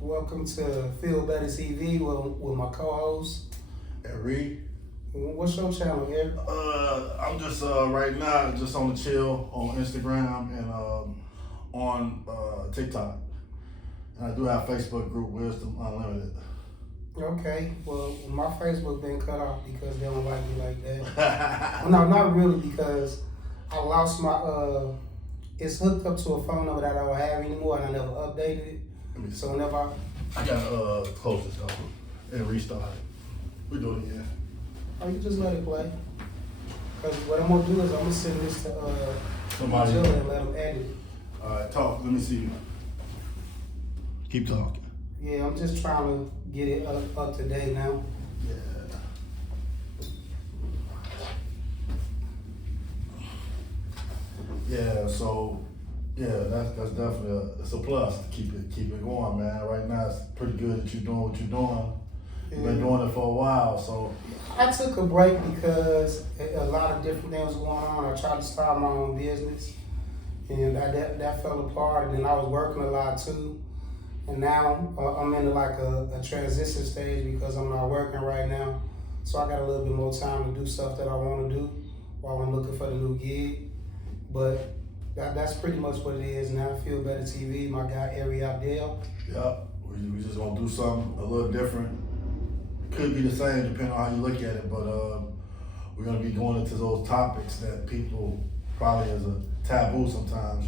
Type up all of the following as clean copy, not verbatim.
Welcome to Phil Better TV with my co-host. And Reed. What's your channel, Eric? I'm just right now just on the Chilll on Instagram and on TikTok. And I do have Facebook group Wisdom Unlimited. Okay, well, my Facebook been cut off because they don't like me like that. Well, no, not really, because I lost my, it's hooked up to a phone number that I don't have anymore and I never updated it. So whenever I gotta close this up and restart it. We do it again. Oh, you just let it play. Because what I'm gonna do is I'm gonna send this to Somebody Chilll and let them edit it. Alright, talk. Let me see. Keep talking. Yeah, I'm just trying to get it up to date now. Yeah, so that's definitely it's a plus to keep it going, man. Right now it's pretty good that you're doing what you're doing. You've been doing it for a while, so I took a break because a lot of different things were going on. I tried to start my own business, and that fell apart. And then I was working a lot too. And now I'm in like a transition stage because I'm not working right now. So I got a little bit more time to do stuff that I want to do while I'm looking for the new gig. But that's pretty much what it is now. Feel Better TV, my guy Ari Abdel. yeah, we just gonna do something a little different. Could be the same depending on how you look at it, but we're gonna be going into those topics that people probably as a taboo sometimes,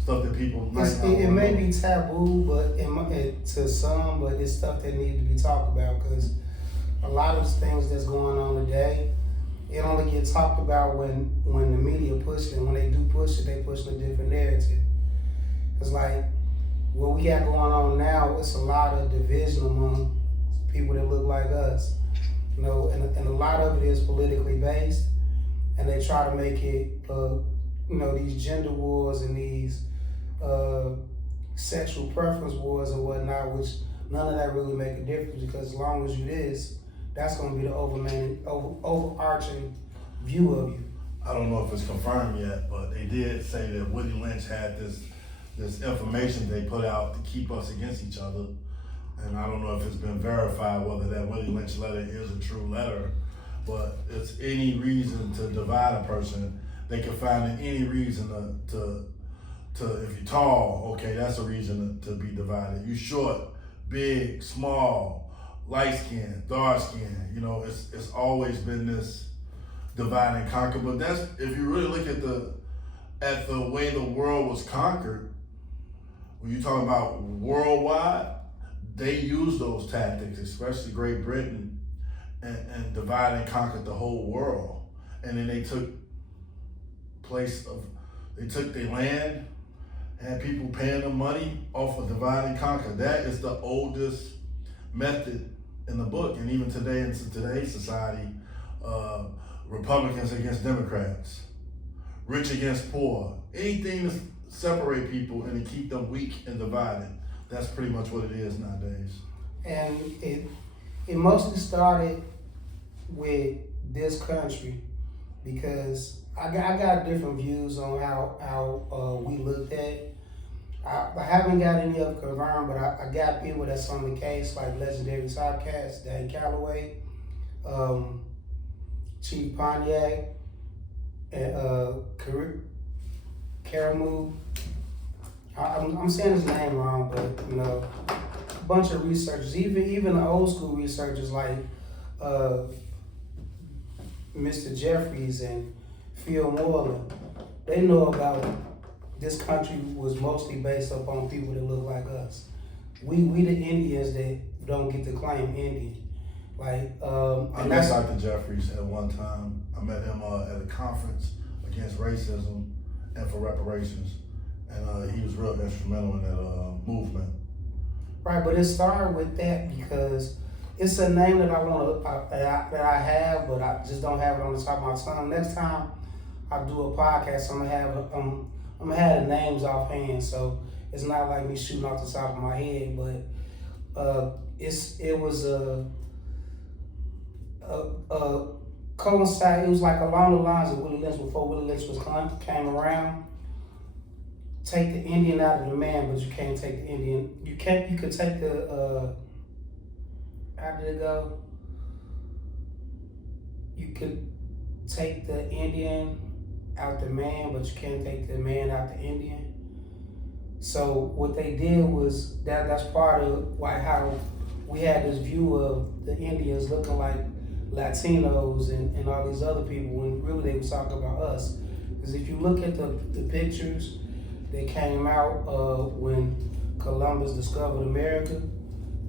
stuff that people might not It wanna may know. be taboo, but to some, but it's stuff that needs to be talked about because a lot of things that's going on today, it only gets talked about when the media push it. And when they do push it, they push a different narrative. It's like what we got going on now. It's a lot of division among people that look like us, and a lot of it is politically based, and they try to make it, these gender wars and these sexual preference wars and whatnot, which none of that really make a difference because as long as you this, that's going to be the overarching view of you. I don't know if it's confirmed yet, but they did say that Willie Lynch had this information they put out to keep us against each other. And I don't know if it's been verified whether that Willie Lynch letter is a true letter, but it's any reason to divide a person. They can find any reason to if you're tall, okay, that's a reason to be divided. You short, big, small, light skin, dark skin, it's always been this divide and conquer. But that's, if you really look at the way the world was conquered, when you talk about worldwide, they used those tactics, especially Great Britain, and divide and conquered the whole world. And then they took their land, had people paying them money off of divide and conquer. That is the oldest method in the book. And even today, in today's society, Republicans against Democrats, rich against poor, anything to separate people and to keep them weak and divided. That's pretty much what it is nowadays. And it mostly started with this country because I got different views on how we looked at it. I haven't got any of it confirmed, but I got people that's on the case, like legendary top cats, Dan Calloway, Chief Pontiac, and Caramoo. I'm saying his name wrong, but a bunch of researchers, even the old school researchers like Mr. Jeffries and Phil Moreland, they know about this country was mostly based upon people that look like us. We the Indians that don't get to claim Indian. I met Dr. Jeffries at one time. I met him at a conference against racism and for reparations. And he was real instrumental in that movement. Right, but it started with that because it's a name that I want to that I have, but I just don't have it on the top of my tongue. Next time I do a podcast, I'm gonna have the names offhand, so it's not like me shooting off the top of my head. But it was coincide. It was like along the lines of Willie Lynch before Willie Lynch came around. take the Indian out of the man, but you can't take the Indian. You could take the how did it go? You could take the Indian out the man, but you can't take the man out the Indian. So what they did was that's part of why how we had this view of the Indians looking like Latinos and all these other people when really they were talking about us. Because if you look at the pictures that came out when Columbus discovered America,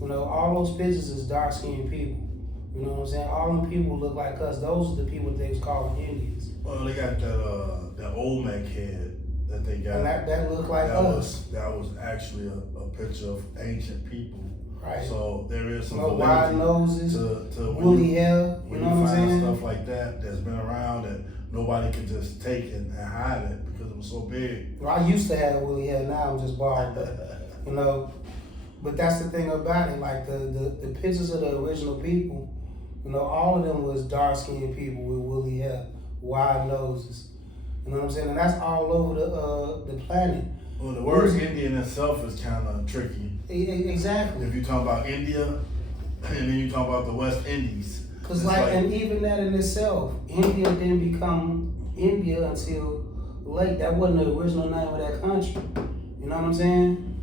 you know, all those pictures is dark-skinned people. You know what I'm saying? All them people look like us. Those are the people that they was calling Indians. Well, they got that Olmec head that they got. And that looked like us. That was actually a picture of ancient people. Right. So there is some wide noses, to woolly hair. You know what I'm saying? Stuff like that that's been around that nobody could just take it and hide it because it was so big. Well, I used to have woolly hair. Now I'm just bald. But, you know, but that's the thing about it. Like the pictures of the original people, you know, all of them was dark-skinned people with woolly hair, wide noses. You know what I'm saying? And that's all over the planet. Well, the word Indian itself is kind of tricky. Exactly. If you talk about India, and then you talk about the West Indies. Cause and even that in itself, India didn't become India until late. That wasn't the original name of that country. You know what I'm saying?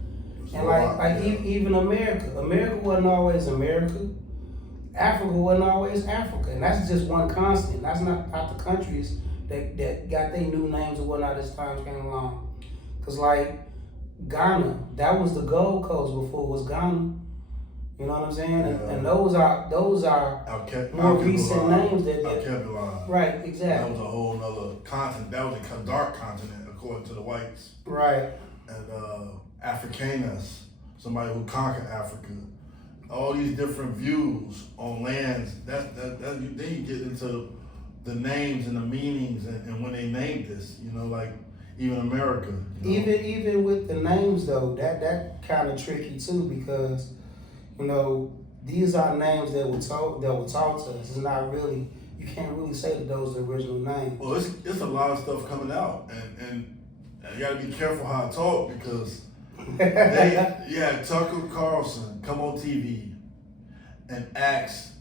And even America wasn't always America. Africa wasn't always Africa, and that's just one constant. That's not the countries that got their new names or whatnot as time came along. Cause like Ghana, that was the Gold Coast before it was Ghana. You know what I'm saying? Yeah. And those are more recent names that right, exactly. That was a whole nother continent. That was a dark continent according to the whites. Right. And Africanus, somebody who conquered Africa. All these different views on lands. Then you get into the names and the meanings and when they named this. You know, like even America. You know? Even with the names though, that kind of tricky too because, you know, these are names that were taught to us. It's not really, you can't really say that those are the original names. Well, it's a lot of stuff coming out, and you got to be careful how I talk because you had Tucker Carlson come on TV and ask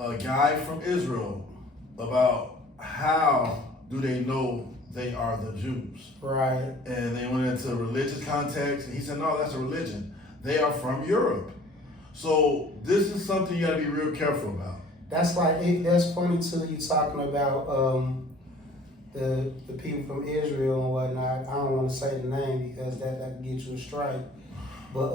a guy from Israel about how do they know they are the Jews. Right. And they went into religious context, and he said, no, that's a religion. They are from Europe. So this is something you gotta be real careful about. That's funny too, you talking about the people from Israel and whatnot. I don't want to say the name because that can get you a strike. But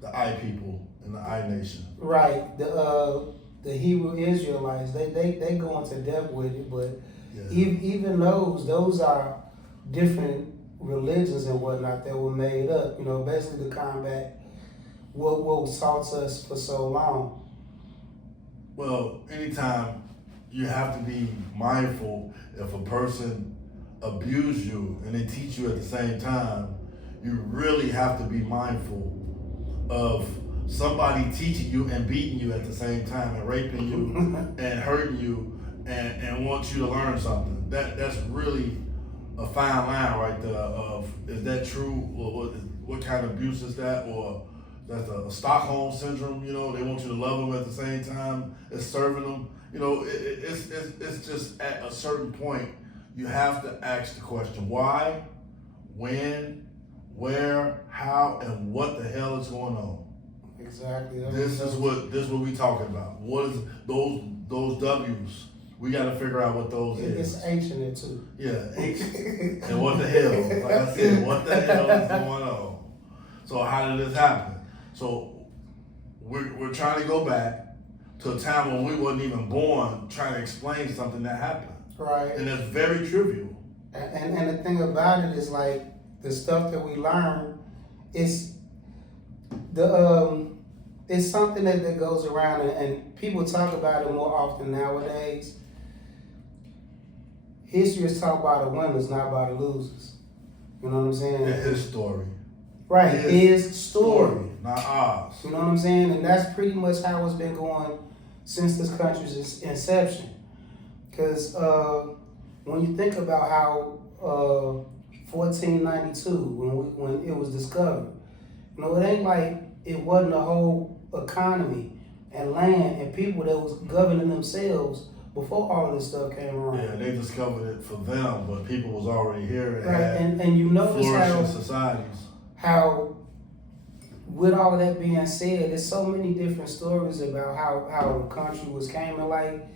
the I people and the I nation. Right. The Hebrew Israelites, they go into depth with it, but yeah. Even those are different religions and whatnot that were made up, you know, basically to combat what was taught to us for so long. Well, anytime you have to be mindful if a person abuse you and they teach you at the same time, you really have to be mindful of somebody teaching you and beating you at the same time and raping you and hurting you and wants you to learn something. That's really a fine line right there of, is that true? Or what kind of abuse is that? Or that's a Stockholm syndrome, you know, they want you to love them at the same time as serving them. You know, it's just at a certain point, you have to ask the question, why, when, where, how, and what the hell is going on? Exactly. This is what we talking about. What is those W's? We got to figure out what those is. It's H in it too. Yeah, H. And what the hell? Like I said, what the hell is going on? So how did this happen? So we're trying to go back to a time when we wasn't even born, trying to explain something that happened. Right. And it's very trivial. And the thing about it is like the stuff that we learn, it's something that goes around and people talk about it more often nowadays. History is taught by the winners, not by the losers. You know what I'm saying? His story. Right, his story. Not ours. You know what I'm saying? And that's pretty much how it's been going since this country's inception. Because when you think about how 1492 when it was discovered. You know, it ain't like it wasn't a whole economy and land and people that was governing themselves before all of this stuff came around. Yeah, they discovered it for them, but people was already here and Right, had and you notice flourishing societies. how, with all of that being said, there's so many different stories about how the country was came and like,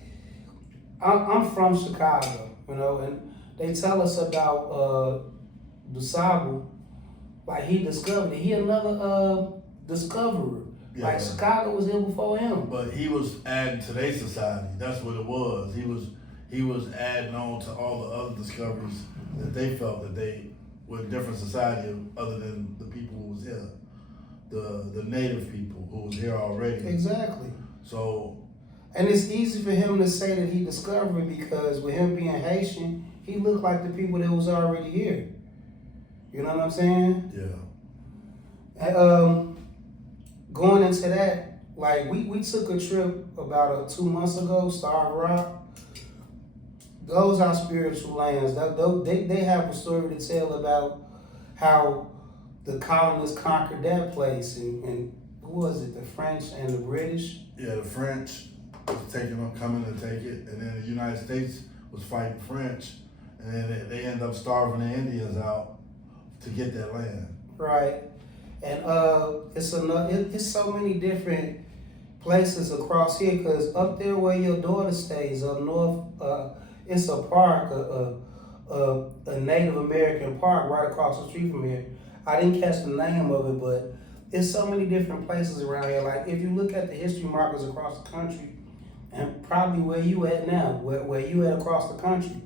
I'm from Chicago, you know, and they tell us about DeSable, like he discovered it. He another discoverer. Yeah. Like Chicago was here before him. But he was adding to their society. That's what it was. He was adding on to all the other discoveries that they felt that they were a different society other than the people who was here. The native people who was here already. Exactly. So, and it's easy for him to say that he discovered it because with him being Haitian, he looked like the people that was already here. You know what I'm saying? yeah. And, going into that, like we took a trip about 2 months ago, Star Rock. Those are spiritual lands. They have a story to tell about how the colonists conquered that place, and who was it? The French and the British. Yeah, the French was coming to take it, and then the United States was fighting French, and then they end up starving the Indians out to get that land. Right, and it's so many different places across here. Cause up there where your daughter stays, up north, it's a park, a Native American park right across the street from here. I didn't catch the name of it, but it's so many different places around here. Like if you look at the history markers across the country, and probably where you at now, where you at across the country,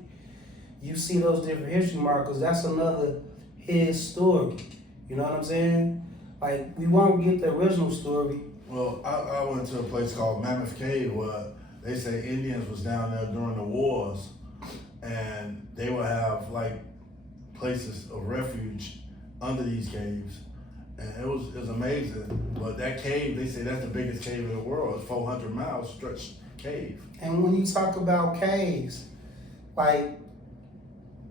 you see those different history markers. That's another his story. You know what I'm saying? Like we won't get the original story. Well, I went to a place called Mammoth Cave where they say Indians was down there during the wars, and they would have like places of refuge under these caves, and it was amazing. But that cave, they say that's the biggest cave in the world. It's 400 miles stretched cave. And when you talk about caves, like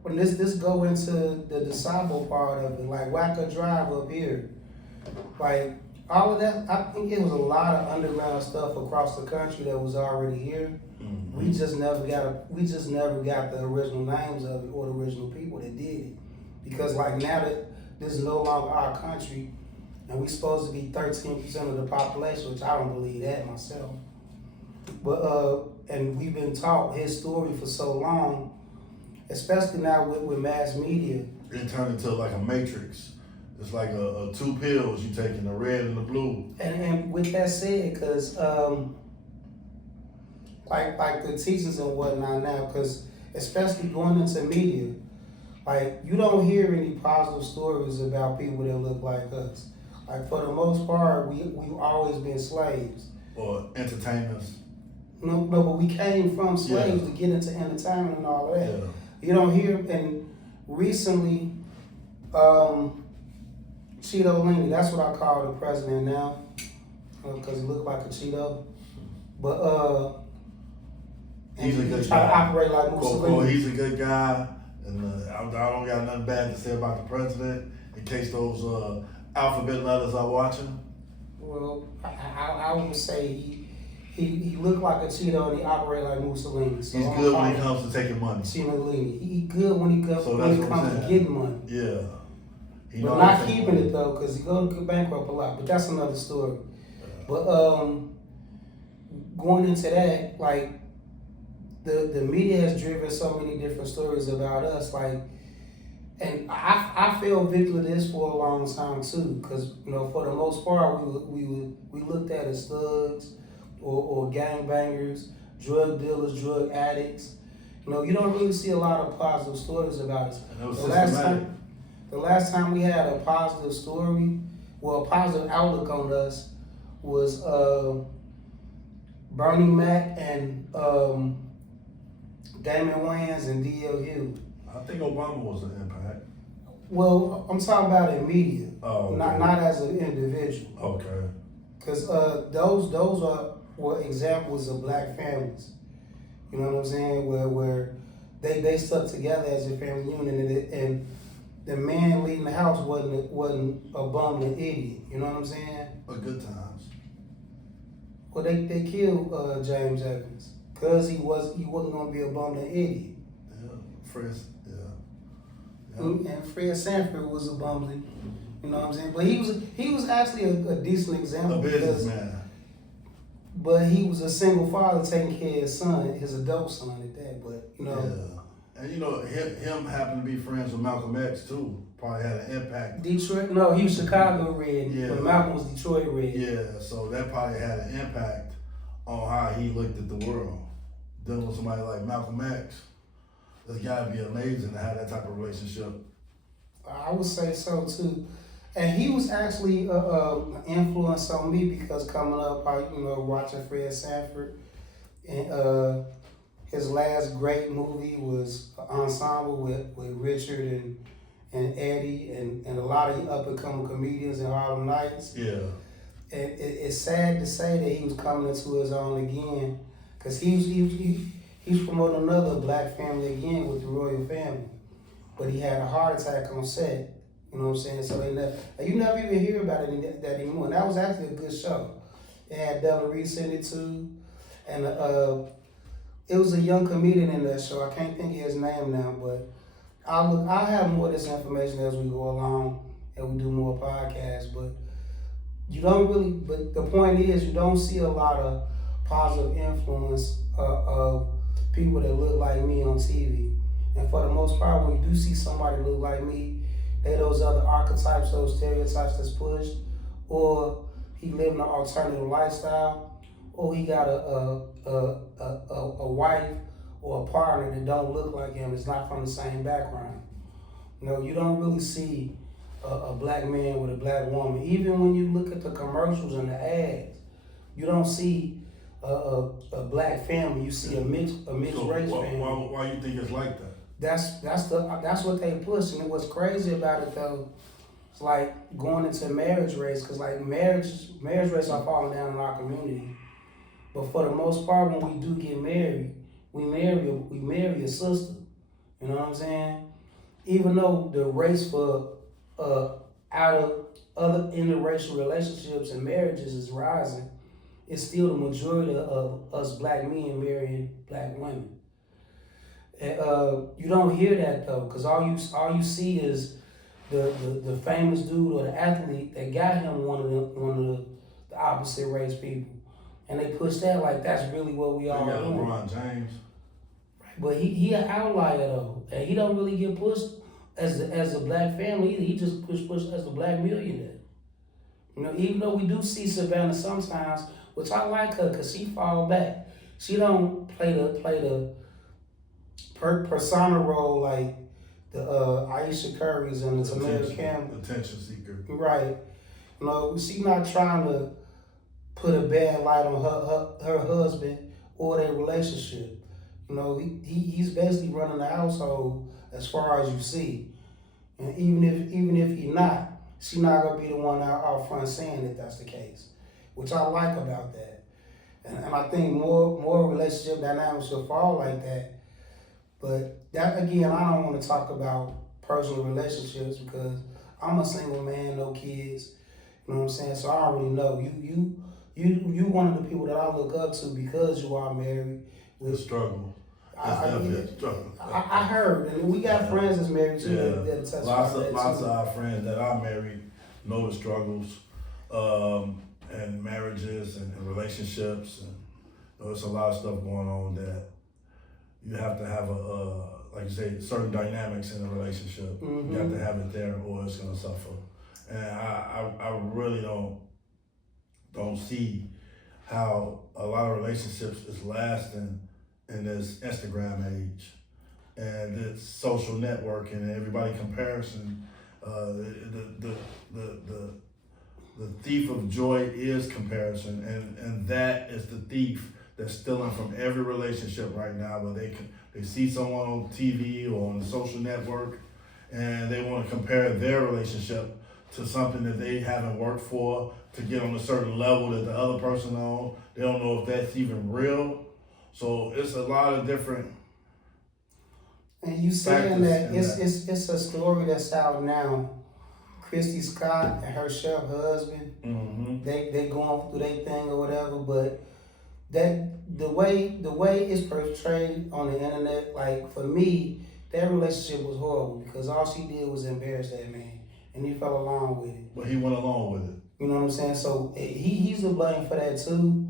when this go into the DeSable part of it, like Wacker Drive up here, like all of that, I think it was a lot of underground stuff across the country that was already here. Mm-hmm. We just never got the original names of it or the original people that did it, because like now that this is no longer our country, and we supposed to be 13% of the population, which I don't believe that myself. But and we've been taught his story for so long, especially now with mass media. It turned into like a matrix. It's like a two pills you taking, the red and the blue. And with that said, because like the teachings and whatnot now, because especially going into media, like you don't hear any positive stories about people that look like us. Like for the most part, we've always been slaves. Or entertainers. No, but we came from slaves to get into entertainment and all of that. Yeah. You don't hear, and recently, Cheeto Lenny, that's what I call the president now, because he looked like a Cheeto. But he's a good try guy. to operate like Mussolini. He's a good guy, and I don't got nothing bad to say about the president in case those alphabet letters are watching. Well, I would say he looked like a Cheeto and he operated like Mussolini. So he's good when it comes to taking money. Lenny. He good when he comes to getting money. Yeah. But not keeping it though, because he go bankrupt a lot. But that's another story. Yeah. But going into that, like the media has driven so many different stories about us, like, and I fell victim to this for a long time too, because you know for the most part we looked at as thugs or gangbangers, drug dealers, drug addicts. You know, you don't really see a lot of positive stories about us. The last time we had a positive story, well, a positive outlook on us was Bernie Mac and Damon Wayans and DLU. I think Obama was an impact. Well, I'm talking about in media, okay. not as an individual. Okay. Because those were examples of black families. You know what I'm saying? Where they stuck together as a family unit, and the man leading the house wasn't a bumbling idiot. You know what I'm saying? But good times. Well, they killed James Evans because he wasn't gonna be a bumbling idiot. Yeah, Fred. Yeah. And Fred Sanford was a bumbling. You know what I'm saying? But he was actually a decent example. A businessman. But he was a single father taking care of his son, his adult son at that. But you know. Yeah. And you know, him happened to be friends with Malcolm X too. Probably had an impact. Detroit? No, he was Chicago red. Yeah. But Malcolm was Detroit red. Yeah, so that probably had an impact on how he looked at the world. Dealing with somebody like Malcolm X, it's gotta be amazing to have that type of relationship. I would say so too. And he was actually an influence on me because coming up, watching Fred Sanford, and his last great movie was Ensemble with Richard and Eddie and a lot of up and coming comedians in Harlem Nights. Yeah. And it's sad to say that he was coming into his own again, because he's promoting another black family again with the royal family, but he had a heart attack on set. You know what I'm saying? So you never even hear about it that anymore. And that was actually a good show. It had Della Reese in it too, and it was a young comedian in that show. I can't think of his name now, but I'll have more of this information as we go along and we do more podcasts. But you don't really. But the point is, you don't see a lot of positive influence of people that look like me on TV. And for the most part, when you do see somebody look like me, they those other archetypes, those stereotypes that's pushed, or he living an alternative lifestyle, or he got a wife or a partner that don't look like him, is not from the same background. You know, you don't really see a black man with a black woman. Even when you look at the commercials and the ads, you don't see a black family. You see a mixed race family. Why you think it's like that? That's what they push. And what's crazy about it though, it's like going into marriage race, because like marriage rates are falling down in our community. But for the most part, when we do get married, we marry a sister. You know what I'm saying? Even though the race for out of other interracial relationships and marriages is rising, it's still the majority of us black men marrying black women. And you don't hear that though, because all you see is the famous dude or the athlete that got him one of the opposite race people, and they push that like that's really what we all doing. LeBron James. Right, but he an outlier though, and he don't really get pushed as a black family either. He just pushed as a black millionaire. You know, even though we do see Savannah sometimes, which I like her because she fall back. She don't play the persona role like the Aisha Curry's and the Tamara Campbell. Attention seeker. Right. You know, she's not trying to put a bad light on her husband or their relationship. You know, he's basically running the household as far as you see. And even if he's not, she's not gonna be the one out front saying that that's the case, which I like about that. And I think more relationship dynamics will fall like that. But that again, I don't want to talk about personal relationships because I'm a single man, no kids. You know what I'm saying? So I already know you one of the people that I look up to because you are married. With struggle. I heard, and we got friends that's married too. Yeah. That touch Lots too. of our friends that are married know the struggles and marriages and relationships, and there's a lot of stuff going on that you have to have like you say, certain dynamics in a relationship. Mm-hmm. You have to have it there, or it's gonna suffer. And I really don't see how a lot of relationships is lasting in this Instagram age and this social networking and everybody comparison. The thief of joy is comparison, and that is the thief that's stealing from every relationship right now, where they see someone on TV or on the social network and they want to compare their relationship to something that they haven't worked for to get on a certain level that the other person on. They don't know if that's even real. So it's a lot of different And you saying factors that in that. it's a story that's out now. Christy Scott and her chef husband, Mm-hmm. they going through their thing or whatever, but that the way it's portrayed on the internet, like for me, that relationship was horrible because all she did was embarrass that man, and he fell along with it. But he went along with it. You know what I'm saying? So he's to blame for that too.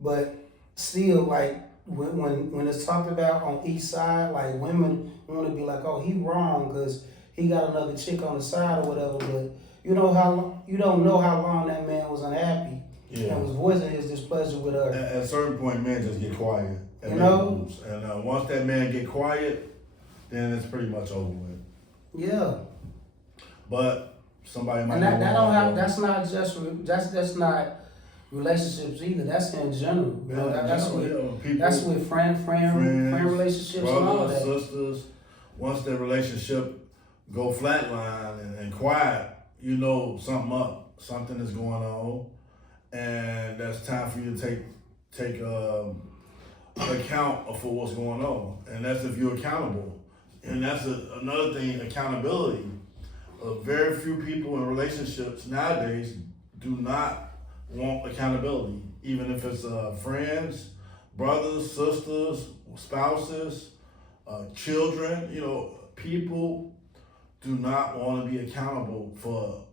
But still, like when it's talked about on each side, like women want to be like, oh, he wrong because he got another chick on the side or whatever. But you don't know how long that man was unhappy Yeah. and was voicing his displeasure with her. At a certain point, men just get quiet and You make know? moves. And once that man get quiet, then it's pretty much over with. Yeah. But somebody might And that go don't on, have that's not just that's not relationships either. That's in general. You know, people, that's with friend relationships and all brothers, that. sisters. Once their relationship go flatline and quiet, you know something is going on, and that's time for you to take account for what's going on, and that's if you're accountable. And that's another thing, accountability. Very few people in relationships nowadays do not want accountability, even if it's friends, brothers, sisters, spouses, children. People do not want to be accountable for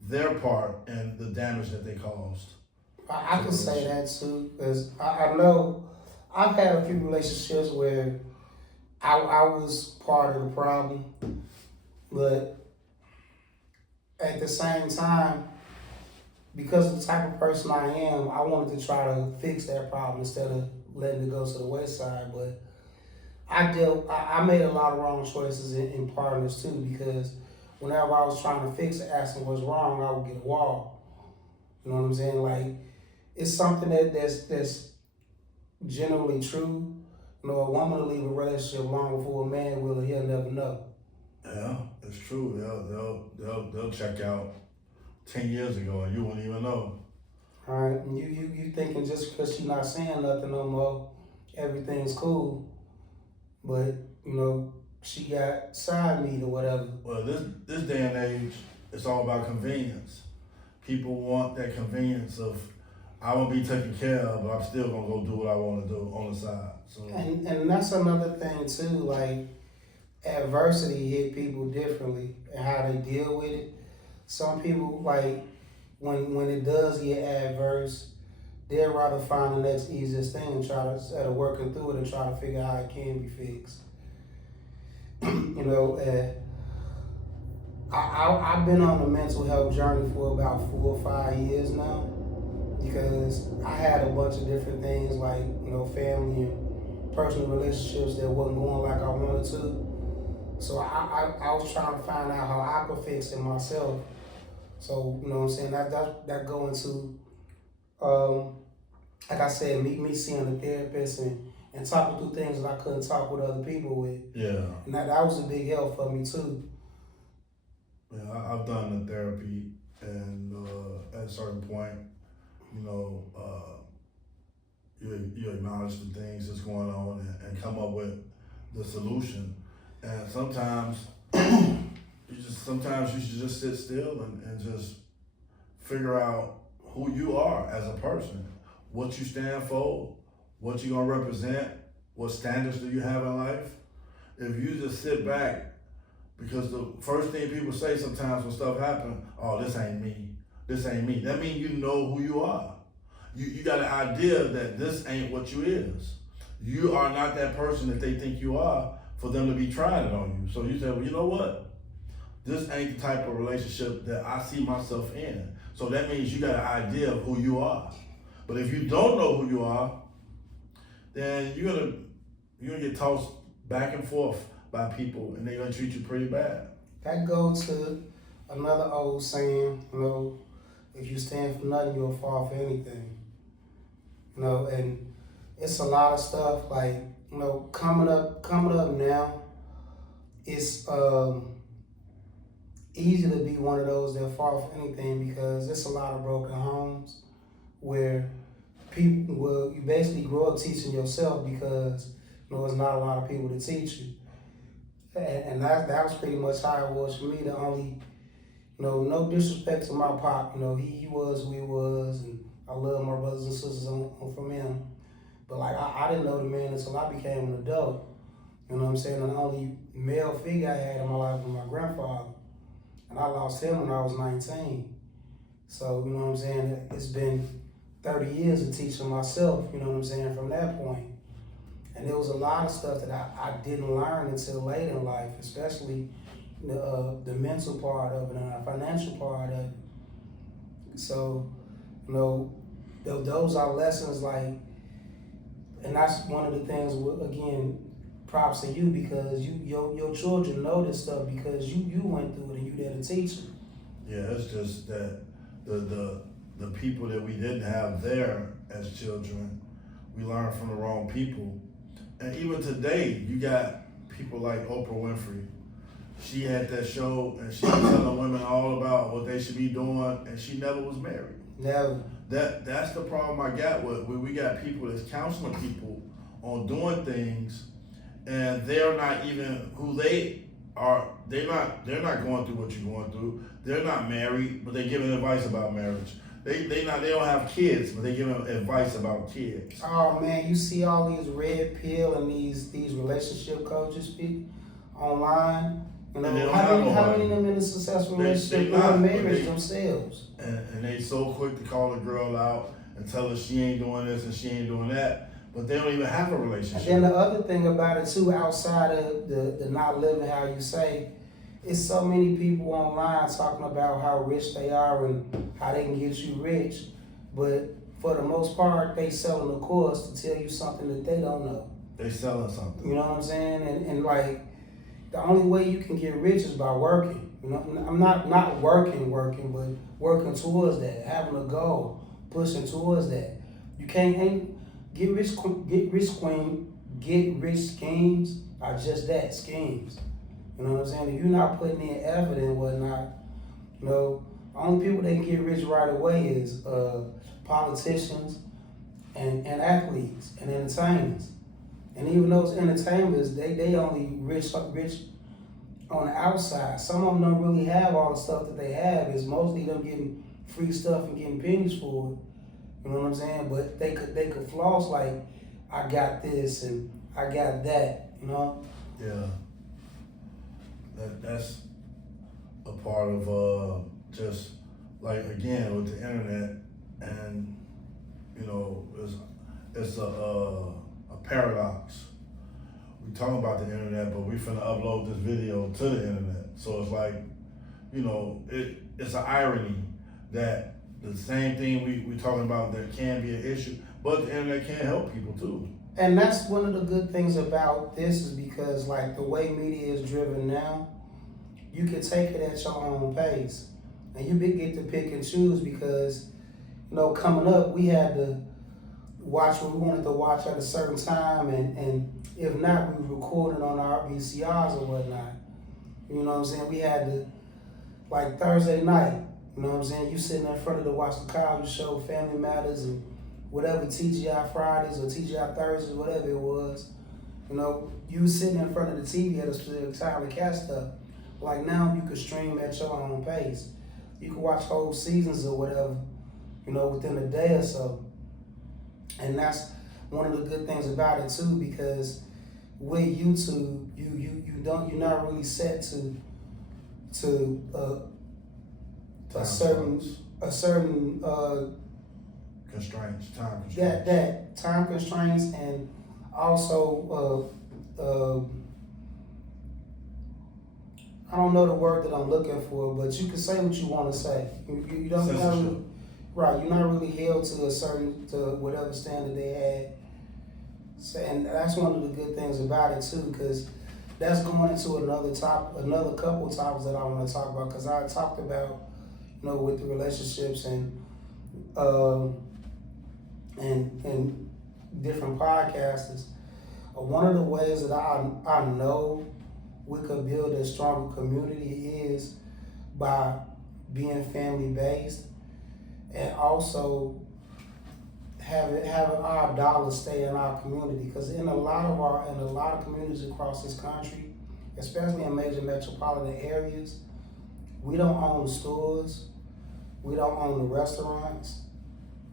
their part and the damage that they caused. I can say that too, because I know I've had a few relationships where I was part of the problem, but at the same time, because of the type of person I am, I wanted to try to fix that problem instead of letting it go to the wayside. But I made a lot of wrong choices in partners too, because whenever I was trying to fix it, asking what's wrong, I would get a wall. You know what I'm saying? Like, it's something that's generally true. You know, a woman will leave a relationship long before a man will, and he'll never know. Yeah, it's true. They'll check out 10 years ago and you won't even know. All right, and you thinking just because she's not saying nothing no more, everything's cool, but she got side meat or whatever. Well, this day and age, it's all about convenience. People want that convenience of, I won't be taken care of, but I'm still gonna go do what I want to do on the side. So and that's another thing too. Like, adversity hit people differently and how they deal with it. Some people, like, when it does get adverse, they'd rather find the next easiest thing and try to, instead of working through it and try to figure out how it can be fixed. I've been on a mental health journey for about 4 or 5 years now, because I had a bunch of different things like, family and personal relationships that wasn't going like I wanted to. So I was trying to find out how I could fix it myself. So, you know what I'm saying? That go into, like I said, me seeing a therapist and talking through things that I couldn't talk with other people with. yeah. And that was a big help for me too. Yeah, I've done the therapy, and at a certain point, you acknowledge the things that's going on and come up with the solution. And sometimes you should just sit still and just figure out who you are as a person, what you stand for, what you're gonna represent, what standards do you have in life. If you just sit back, because the first thing people say sometimes when stuff happens, oh, this ain't me, that means you know who you are. You got an idea that this ain't what you is. You are not that person that they think you are for them to be trying it on you. So you say, well, you know what? This ain't the type of relationship that I see myself in. So that means you got an idea of who you are. But if you don't know who you are, then you're gonna get tossed back and forth by people, and they're gonna treat you pretty bad. That goes to another old saying, if you stand for nothing, you'll fall for anything. And it's a lot of stuff like, coming up now, it's easy to be one of those that fall for anything, because it's a lot of broken homes where you basically grow up teaching yourself, because there's not a lot of people to teach you. And that was pretty much how it was for me. The only, no disrespect to my pop, he was who he was, and I love my brothers and sisters from him. But like, I didn't know the man until I became an adult. You know what I'm saying? And the only male figure I had in my life was my grandfather. And I lost him when I was 19. So, you know what I'm saying? It's been 30 years of teaching myself, you know what I'm saying, from that point. And there was a lot of stuff that I didn't learn until late in life, especially the mental part of it and the financial part of it. So, those are lessons like, and that's one of the things, again, props to you, because your children know this stuff because you went through it and you there to teach them. Yeah, it's just that the people that we didn't have there as children, we learned from the wrong people. And even today, you got people like Oprah Winfrey. She had that show and she was telling women all about what they should be doing, and she never was married. Never. That's the problem I got with we got people that's counseling people on doing things, and they're not even who they are. They're not going through what you're going through. They're not married, but they're giving advice about marriage. They don't have kids, but they're giving advice about kids. Oh man, you see all these red pill and these relationship coaches speak online. How many of them in a successful relationship or marriage themselves? And they so quick to call a girl out and tell her she ain't doing this and she ain't doing that, but they don't even have a relationship. And then the other thing about it too, outside of the not living how you say, it's so many people online talking about how rich they are and how they can get you rich, but for the most part, they selling a course to tell you something that they don't know. They selling something. You know what I'm saying? And like, the only way you can get rich is by working. I'm not working, but working towards that, having a goal, pushing towards that. You can't get rich schemes are just that, schemes. You know what I'm saying? If you're not putting in effort and whatnot, the only people that can get rich right away is politicians and athletes and entertainers. And even those entertainers, they only rich on the outside. Some of them don't really have all the stuff that they have. It's mostly them getting free stuff and getting pennies for it. You know what I'm saying? But they could floss like, I got this and I got that, Yeah. That's a part of just like, again, with the internet, and it's a paradox. We talking about the internet, but we finna upload this video to the internet. So it's like, it's an irony that the same thing we talking about that can be an issue, but the internet can help people too. And that's one of the good things about this, is because like the way media is driven now, you can take it at your own pace. And you get to pick and choose, because, coming up, we had to watch what we wanted to watch at a certain time, and if not, we recorded on our VCRs or whatnot. You know what I'm saying? We had to, like Thursday night, you know what I'm saying? You sitting in front of the watch the Cosby Show, Family Matters, and whatever, TGI Fridays or TGI Thursdays, whatever it was. You was sitting in front of the TV at a specific time to catch stuff. Like now, you can stream at your own pace. You can watch whole seasons or whatever, within a day or so. And that's one of the good things about it too, because with YouTube, you're not really set to a certain constraints, time constraints. That time constraints, and also I don't know the word that I'm looking for, but you can say what you want to say. You don't really, right? You're not really held to whatever standard they had. So, and that's one of the good things about it too, because that's going into another couple of topics that I want to talk about. Because I talked about, with the relationships and different podcasters. One of the ways that I know we could build a stronger community is by being family based, and also having our dollars stay in our community. Because in a lot of communities across this country, especially in major metropolitan areas, we don't own the stores, we don't own the restaurants,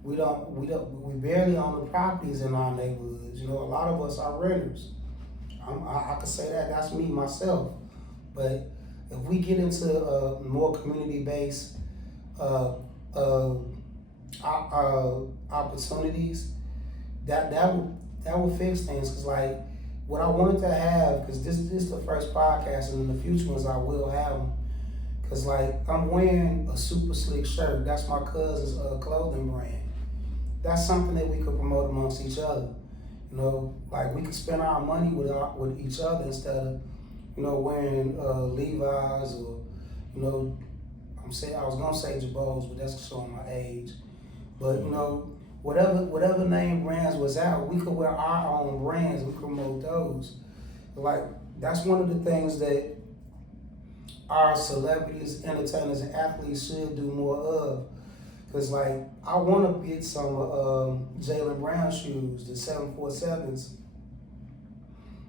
we barely own the properties in our neighborhoods. You know, a lot of us are renters. I could say that's me myself. But if we get into more community-based opportunities, that would fix things. Cause like what I wanted to have, cause this is the first podcast, and in the future ones I will have them. Cause like I'm wearing a super slick shirt. That's my cousin's clothing brand. That's something that we could promote amongst each other. You know, like we could spend our money with each other instead of, you know, wearing Levi's or, you know, I was gonna say Jabos, but that's showing my age. But you know, whatever name brands was out, we could wear our own brands. We could promote those. Like that's one of the things that our celebrities, entertainers, and athletes should do more of. Cause like I want to get some Jaylen Brown shoes, the 747s,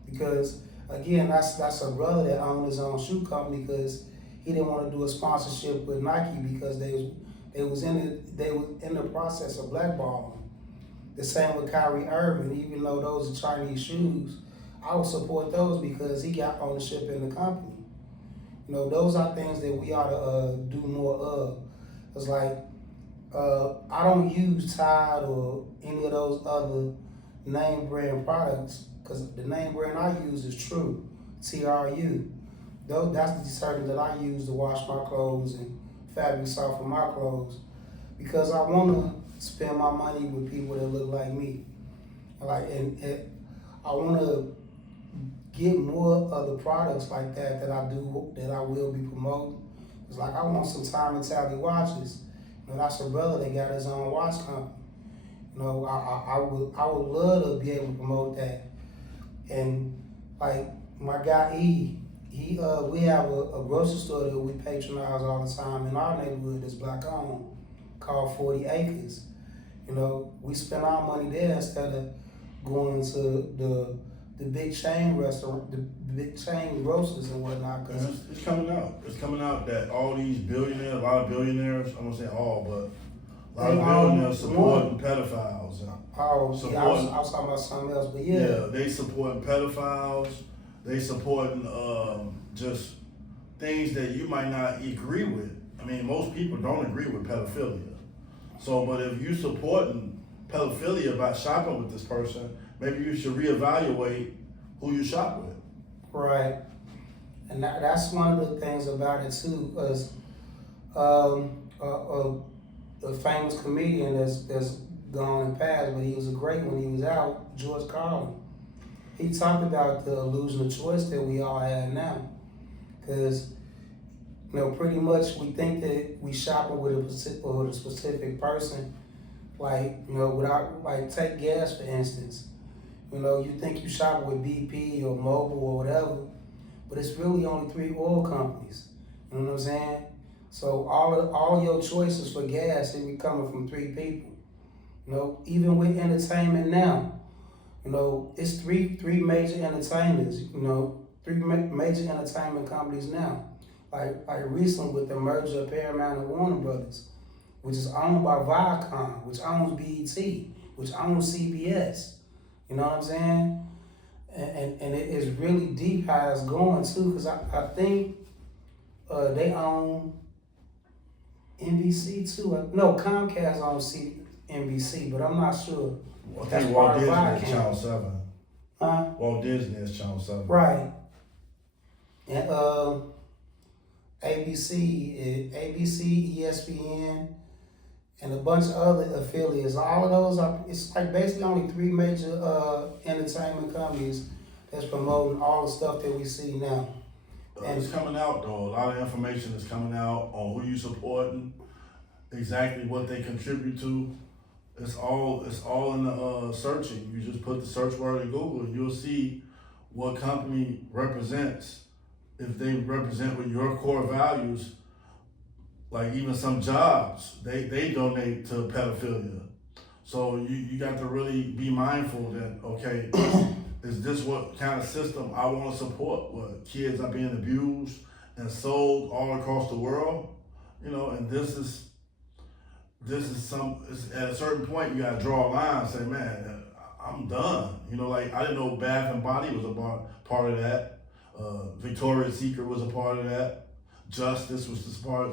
because again that's a brother that owned his own shoe company because he didn't want to do a sponsorship with Nike because they was in the process of blackballing him. The same with Kyrie Irving, even though those are Chinese shoes, I would support those because he got ownership in the company. You know, those are things that we ought to do more of. It's like I don't use Tide or any of those other name brand products because the name brand I use is True, TRU. That's the detergent that I use to wash my clothes and fabric soften my clothes because I want to spend my money with people that look like me. Like, and I want to get more of the products like that I will be promoting. It's like I want some Time and Tally watches. You know, that's a brother that got his own watch company. You know, I would love to be able to promote that. And like my guy we have a grocery store that we patronize all the time in our neighborhood that's black owned, called 40 Acres. You know, we spend our money there instead of going to the big chain restaurant, the big chain grocers and whatnot. Cause it's coming out. It's coming out that all these billionaires, a lot of billionaires, I'm gonna say all, but a lot of billionaires supporting pedophiles. Yeah, I was talking about something else, but yeah. Yeah, they supporting pedophiles. They supporting just things that you might not agree with. I mean, most people don't agree with pedophilia. So, but if you supporting pedophilia by shopping with this person, maybe you should reevaluate who you shop with. Right. And that's one of the things about it too, because a famous comedian that's gone and passed, but he was a great when he was out, George Carlin. He talked about the illusion of choice that we all have now. Because, you know, pretty much we think that we shopping with a specific person. Like, you know, like take gas for instance. You know, you think you shopping with BP or Mobil or whatever, but it's really only 3 oil companies. You know what I'm saying? So all your choices for gas are coming from 3 people. You know, even with entertainment now, you know, it's three major entertainers. You know, 3 major entertainment companies now. Like recently with the merger of Paramount and Warner Brothers, which is owned by Viacom, which owns BET, which owns CBS. You know what I'm saying? And it is really deep how it's going too, because I think they own NBC too. No, Comcast owns NBC, but I'm not sure. I think Walt Disney is Channel 7. Huh? Walt Disney is Channel 7. Right. And ABC, ESPN, and a bunch of other affiliates. All of those it's like basically only 3 major entertainment companies that's promoting all the stuff that we see now. And it's coming out though. A lot of information is coming out on who you supporting, exactly what they contribute to. It's all in the searching. You just put the search word in Google and you'll see what company represents. If they represent with your core values, like even some jobs, they donate to pedophilia. So you got to really be mindful that, okay, is this what kind of system I want to support? Where kids are being abused and sold all across the world, you know, and this is at a certain point you gotta draw a line and say, man, I'm done. You know, like I didn't know Bath and Body was a part of that. Victoria's Secret was a part of that. Justice was a part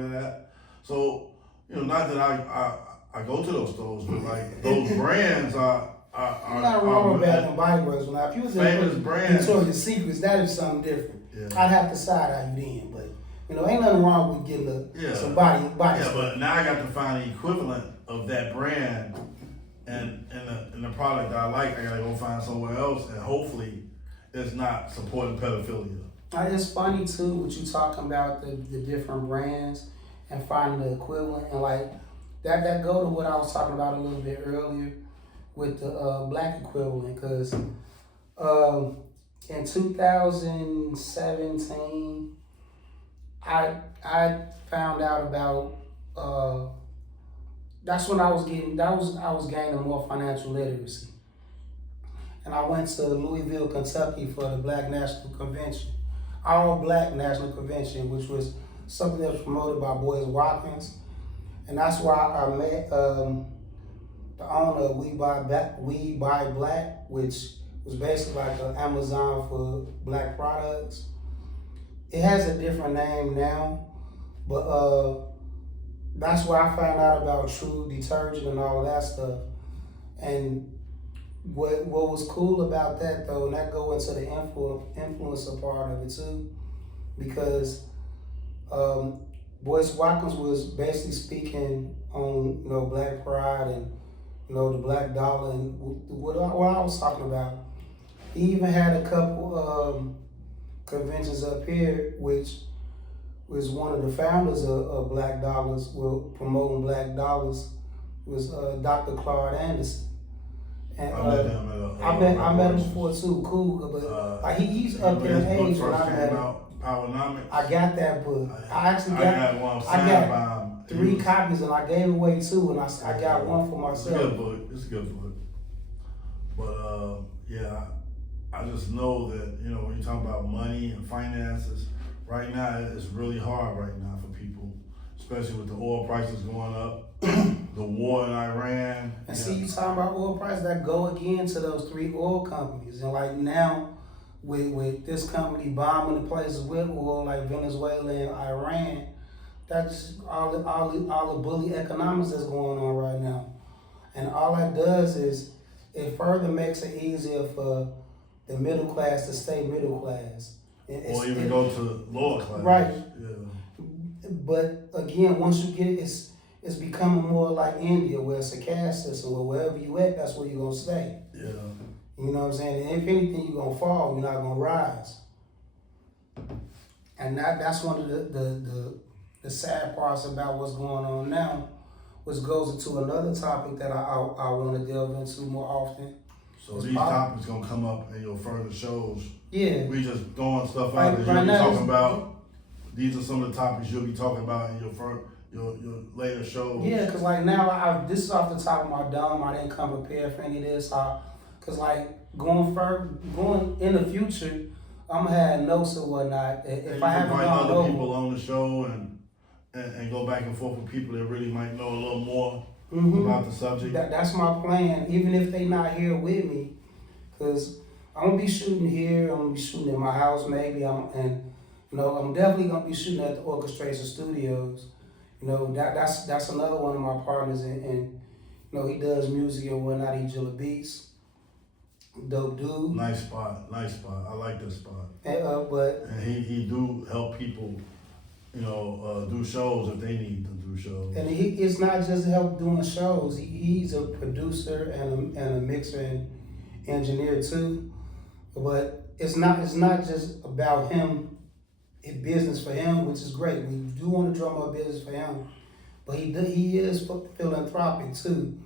of that. So, you know, not that I go to those stores, but like those brands are You're not wrong with Bath and Body Works. Now, if you was famous brands. Victoria's Secrets, that is something different. Yeah. I'd have to side eye you then, but you know, ain't nothing wrong with getting some body. Yeah, but now I got to find the equivalent of that brand and the product that I like. I gotta go find somewhere else, and hopefully, it's not supporting pedophilia. It's funny too, what you talking about the different brands and finding the equivalent, and like that go to what I was talking about a little bit earlier with the black equivalent, because in 2017, I found out about that's when I was gaining more financial literacy, and I went to Louisville, Kentucky for the Black National Convention, All Black National Convention, which was something that was promoted by Boys Watkins, and that's why I met the owner of We Buy Black, which was basically like an Amazon for black products. It has a different name now, but that's where I found out about True Detergent and all of that stuff. And what was cool about that though, and that go into the influencer part of it too, because Boyce Watkins was basically speaking on, you know, Black Pride and, you know, the Black Dollar and what I was talking about. He even had a couple conventions up here, which was one of the founders of Black Dollars, promoting Black Dollars, was Dr. Claude Anderson. And I met him before too, cool, but like he's up there in age when I met him. Powernomics. I got that book. I actually got one. I got 3 copies, and I gave away 2, and I got one for myself. It's a good book. It's a good book. But yeah, I just know that, you know, when you talk about money and finances, right now it's really hard right now for people, especially with the oil prices going up, the war in Iran. And see, you talking about oil prices, that go again to those 3 oil companies, and like now, with this company bombing the places with oil like Venezuela and Iran, that's all the bully economics that's going on right now. And all that does is it further makes it easier for the middle class to stay middle class. Or even go to lower class. Right. Yeah. But again, once you get it, it's becoming more like India, where it's a caste system, where wherever you at, that's where you're gonna stay. Yeah. You know what I'm saying? And if anything, you're gonna fall, you're not gonna rise. And that's one of the sad parts about what's going on now, which goes into another topic that I want to delve into more often. So these topics gonna come up in your further shows. Yeah. We just throwing stuff out that you'll be talking about. These are some of the topics you'll be talking about in your later shows. Yeah, cause like now this is off the top of my dome. I didn't come prepared for any of this. Cause like going in the future, I'm gonna have notes or whatnot. If I haven't gone other people on the show and go back and forth with people that really might know a little more about the subject. That's my plan, even if they not here with me, cause I'm gonna be shooting here. I'm gonna be shooting in my house maybe. I'm definitely gonna be shooting at the Orchestration Studios. You know, that's another one of my partners, and you know, he does music and whatnot. He Chilll beats. Dope dude. Nice spot. I like this spot. And he do help people, you know, do shows if they need to do shows. And it's not just help doing shows. He's a producer and a mixer and engineer too. But it's not just about him. It's business for him, which is great. We do want to drum up business for him, but he is philanthropic too,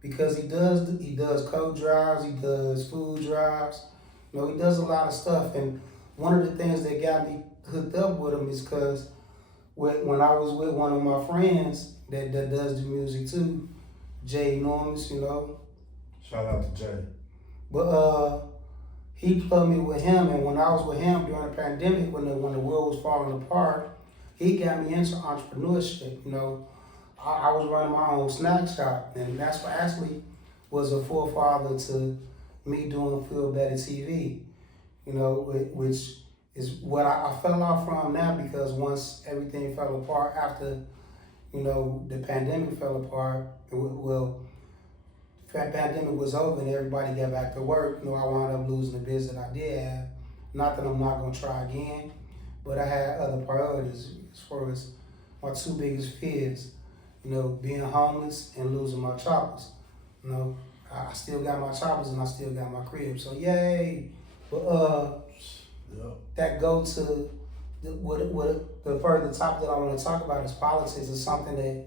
because he does coat drives, he does food drives. You know, he does a lot of stuff. And one of the things that got me hooked up with him is because when I was with one of my friends that does the music too, Jay Enormous, you know. Shout out to Jay. But he plugged me with him, and when I was with him during the pandemic, when the world was falling apart, he got me into entrepreneurship. You know, I was running my own snack shop, and that's what actually was a forefather to me doing Phil Better TV. You know, which is what I fell off from now, because once everything fell apart after, you know, the pandemic fell apart, well, the pandemic was over and everybody got back to work, you know, I wound up losing the business that I did have. Not that I'm not gonna try again, but I had other priorities as far as my two biggest fears, you know, being homeless and losing my choppers. You know, I still got my choppers and I still got my crib, so yay. But that go to the further topic that I want to talk about is politics. Is something that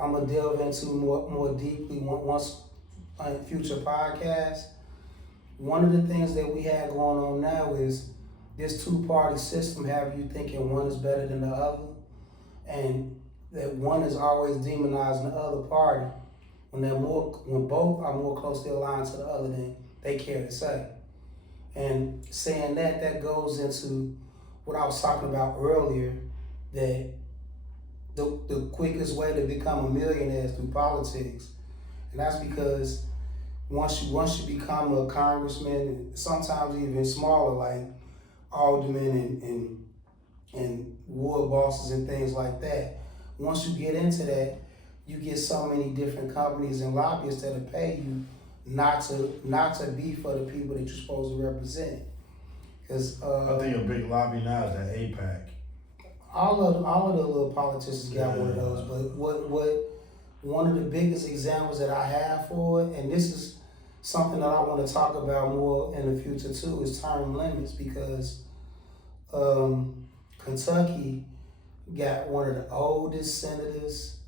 I'm gonna delve into more deeply once in future podcasts. One of the things that we have going on now is this two-party system have you thinking one is better than the other, and that one is always demonizing the other party when both are more closely aligned to the other than they care to say. And saying that goes into what I was talking about earlier, that the quickest way to become a millionaire is through politics. And that's because once you become a congressman, and sometimes even smaller, like aldermen and ward bosses and things like that, once you get into that, you get so many different companies and lobbyists that'll pay you not to be for the people that you're supposed to represent. Because I think a big lobby now is that APAC. All of the little politicians got one of those. But what one of the biggest examples that I have for it, and this is something that I want to talk about more in the future too, is term limits, because Kentucky got one of the oldest senators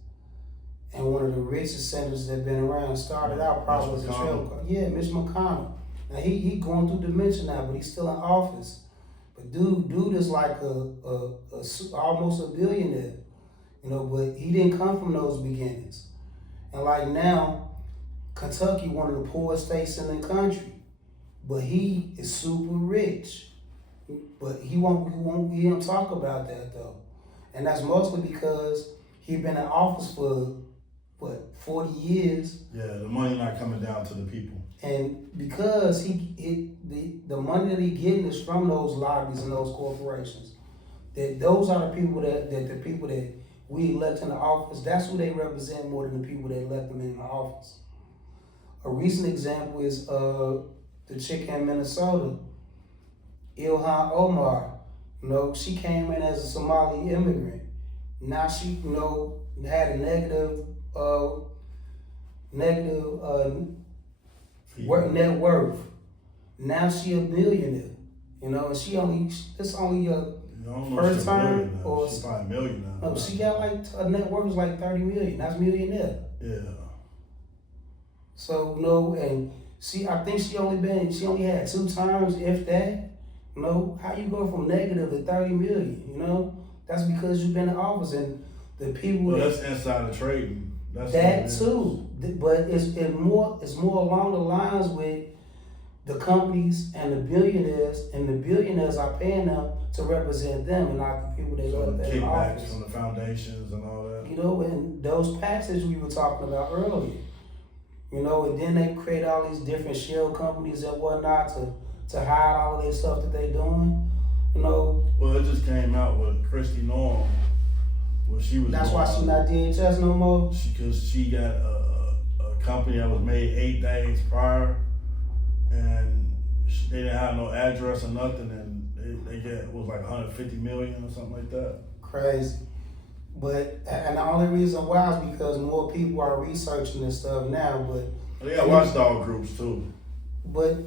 and one of the richest senators that been around. Started out probably as a trail car. Yeah, Mitch McConnell. Now he going through dementia now, but he's still in office. But dude is like almost a billionaire, you know. But he didn't come from those beginnings. And like now, Kentucky, one of the poorest states in the country, but he is super rich. But he don't talk about that though, and that's mostly because he been in office for 40 years. Yeah, the money not coming down to the people. And because the money that he getting is from those lobbies and those corporations. That those are the people that we elect in the office. That's who they represent more than the people that elect them in the office. A recent example is the chick in Minnesota, Ilhan Omar. You know, she came in as a Somali immigrant. Now she, you know, had a negative net worth. Now she a millionaire, you know, and it's only a first term, or she's probably a million now. No, she got like a net worth is like 30 million. That's millionaire. Yeah. So no, and I think she only had 2 terms, if that. You know, how you go from negative to 30 million? You know, that's because you've been in office and the people. Well, that's insider trading. That's that too, but it's more along the lines with the companies and the billionaires are paying them to represent them and not the people they let in office. Kickbacks from the foundations and all that. You know, and those passes we were talking about earlier. You know, and then they create all these different shell companies and whatnot to hide all of this stuff that they doing. You know. Well, it just came out with Christy Norm. Well, she was. That's why she not DHS no more. Because she got a company that was made 8 days prior, and they didn't have no address or nothing, and they get, it was like 150 million or something like that. Crazy. But and the only reason why is because more people are researching this stuff now. But they got watchdog groups too. But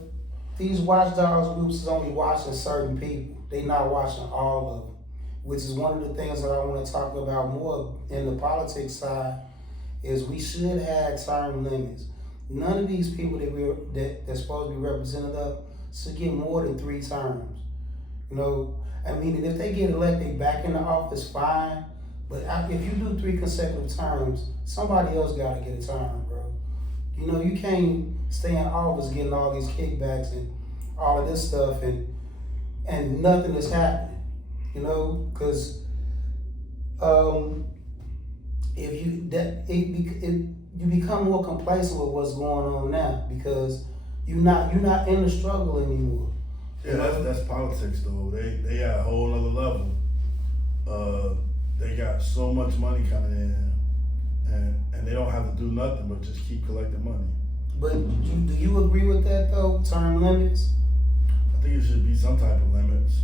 these watchdog groups is only watching certain people. They not watching all of them. Which is one of the things that I want to talk about more in the politics side, is we should have term limits. None of these people that's supposed to be representative should get more than 3 terms. You know, I mean, if they get elected back in the office, fine. But if you do 3 consecutive terms, somebody else got to get a term, bro. You know, you can't stay in office getting all these kickbacks and all of this stuff, and nothing is happening, you know, because if you become more complacent with what's going on now because you're not in the struggle anymore. Yeah, that's politics though. They at a whole other level. They got so much money coming in, and they don't have to do nothing but just keep collecting money. But do you agree with that though? Term limits? I think it should be some type of limits.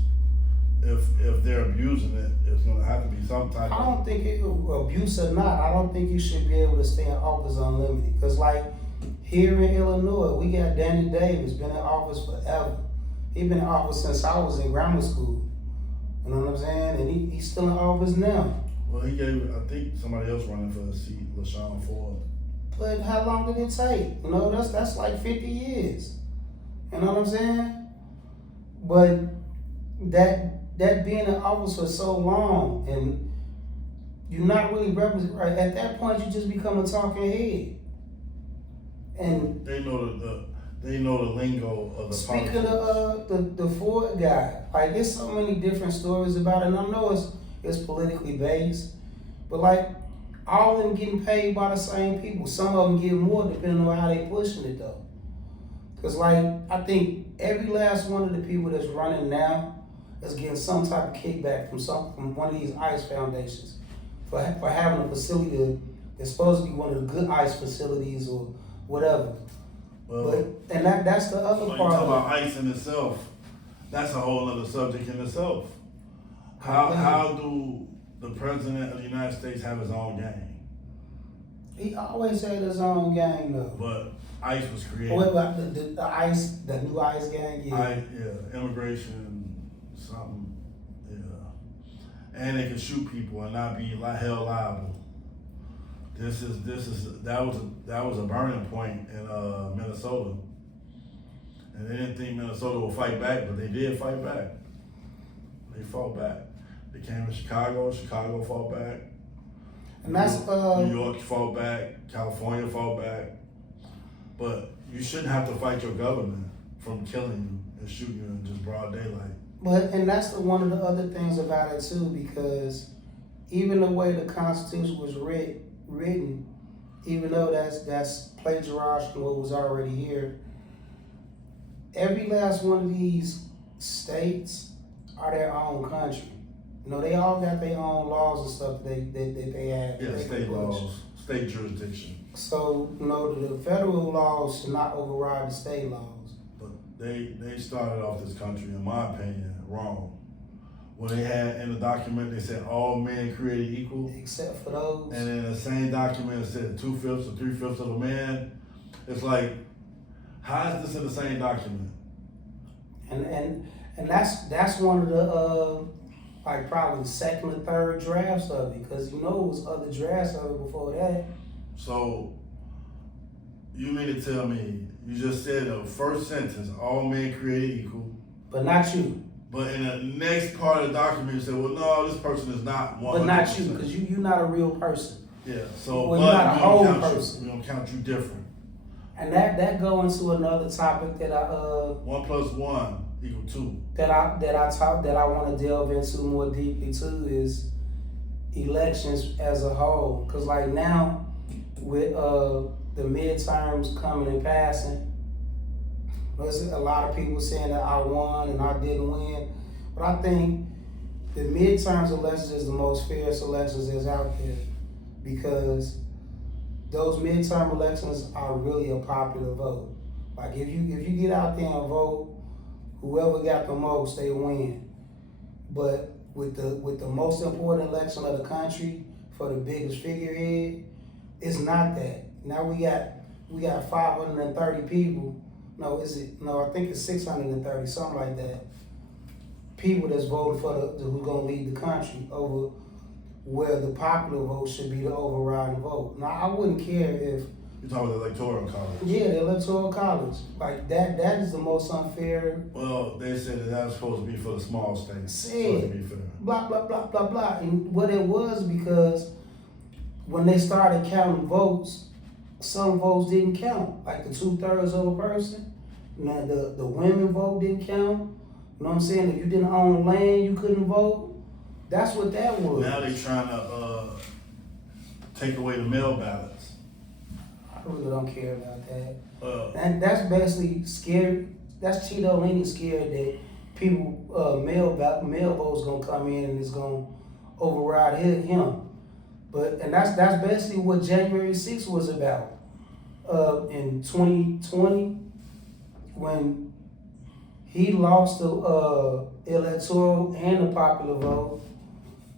If they're abusing it, it's gonna have to be some type. I don't think abuse or not. I don't think you should be able to stay in office unlimited. Cause like here in Illinois, we got Danny Davis been in office forever. He been in office since I was in grammar school. You know what I'm saying? And he's still in office now. Well, he gave, I think somebody else running for the seat, LaShawn Ford. But how long did it take? You know, that's like 50 years. You know what I'm saying? But that being in office for so long and you're not really represent, right? At that point, you just become a talking head. And they know the lingo of the speaking of the Ford guy, like there's so many different stories about it, and I know it's politically based, but like all of them getting paid by the same people. Some of them get more depending on how they pushing it though. Cause like I think every last one of the people that's running now is getting some type of kickback from one of these ICE foundations for having a facility that's supposed to be one of the good ICE facilities or whatever. Well, and that's the other part. You talk about ICE in itself. That's a whole other subject in itself. How do the president of the United States have his own gang? He always had his own gang though. But ICE was created. What about the ICE, the new ICE gang? Yeah. Immigration, something, yeah. And they can shoot people and not be held liable. That was a burning point in Minnesota, and they didn't think Minnesota would fight back, but they did fight back. They fought back. They came to Chicago fought back. And that's New York fought back. California fought back. But you shouldn't have to fight your government from killing you and shooting you in just broad daylight. And that's one of the other things about it too, because even the way the Constitution was written, even though that's plagiarized from what was already here, every last one of these states are their own country. You know, they all got their own laws and stuff that they have. Yeah, state laws, state jurisdiction. So, you know, the federal laws should not override the state laws. But they started off this country, in my opinion, wrong. When they had in the document, they said all men created equal. Except for those. And in the same document, it said 2/5 or 3/5 of a man. It's like, how is this in the same document? And that's one of the like probably the second or third drafts of it, because you know it was other drafts of it before that. So you mean to tell me you just said the first sentence, all men created equal, but not you. But in the next part of the document, you say, well, no, this person is not 100%. But not you, because you're not a real person. Yeah, so well, you're not a whole person. We don't count you different. And that go into another topic that 1 + 1 = 2. That I want to delve into more deeply too is elections as a whole. Cause like now with the midterms coming and passing, there's a lot of people saying that I won and I didn't win, but I think the midterms elections is the most fairest elections that's out there, because those midterm elections are really a popular vote. Like if you get out there and vote, whoever got the most, they win. But with the most important election of the country for the biggest figurehead, it's not that. Now we got 530 people. No, I think it's 630, something like that. People that's voting for who's gonna lead the country over where the popular vote should be the overriding vote. Now I wouldn't care if you're talking about the electoral college. Yeah, the electoral college. Like that is the most unfair. Well, they said that was supposed to be for the small states. Said to be fair. Blah blah blah blah blah. And what it was, because when they started counting votes, some votes didn't count. Like the 2/3 of a person, Now the women vote didn't count. You know what I'm saying? If you didn't own land, you couldn't vote. That's what that was. Now they trying to take away the mail ballots. I really don't care about that. And That's basically scared. That's Cheeto Lenny scared that people mail votes gonna come in and it's gonna override him. And that's basically what January 6th was about. In 2020, when he lost the electoral and the popular vote,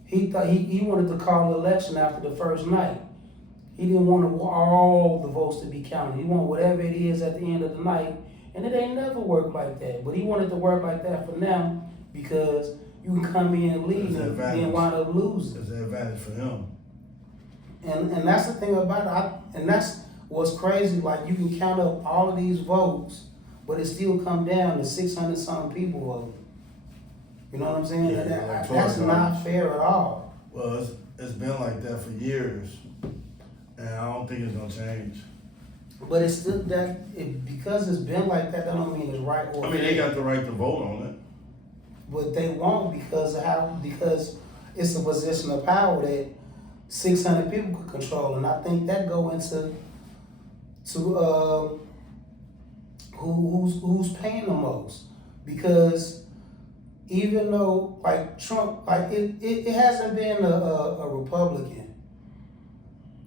he thought he wanted to call the election after the first night. He didn't want all the votes to be counted. He wanted whatever it is at the end of the night, and it ain't never worked like that. But he wanted to work like that for now because you can come in and leave and then wind up losing. It's an advantage for him. And that's the thing about it. And that's what's crazy. Like, you can count up all of these votes, but it still come down to 600 something people voting. You know what I'm saying? Yeah, that's not fair at all. Well, it's been like that for years, and I don't think it's gonna change. But it's still because it's been like that. That don't mean it's right or. I mean, they got the right to vote on it. But they won't because it's a position of power that 600 people could control, and I think that go into who's paying the most, because even though like Trump, like it hasn't been a Republican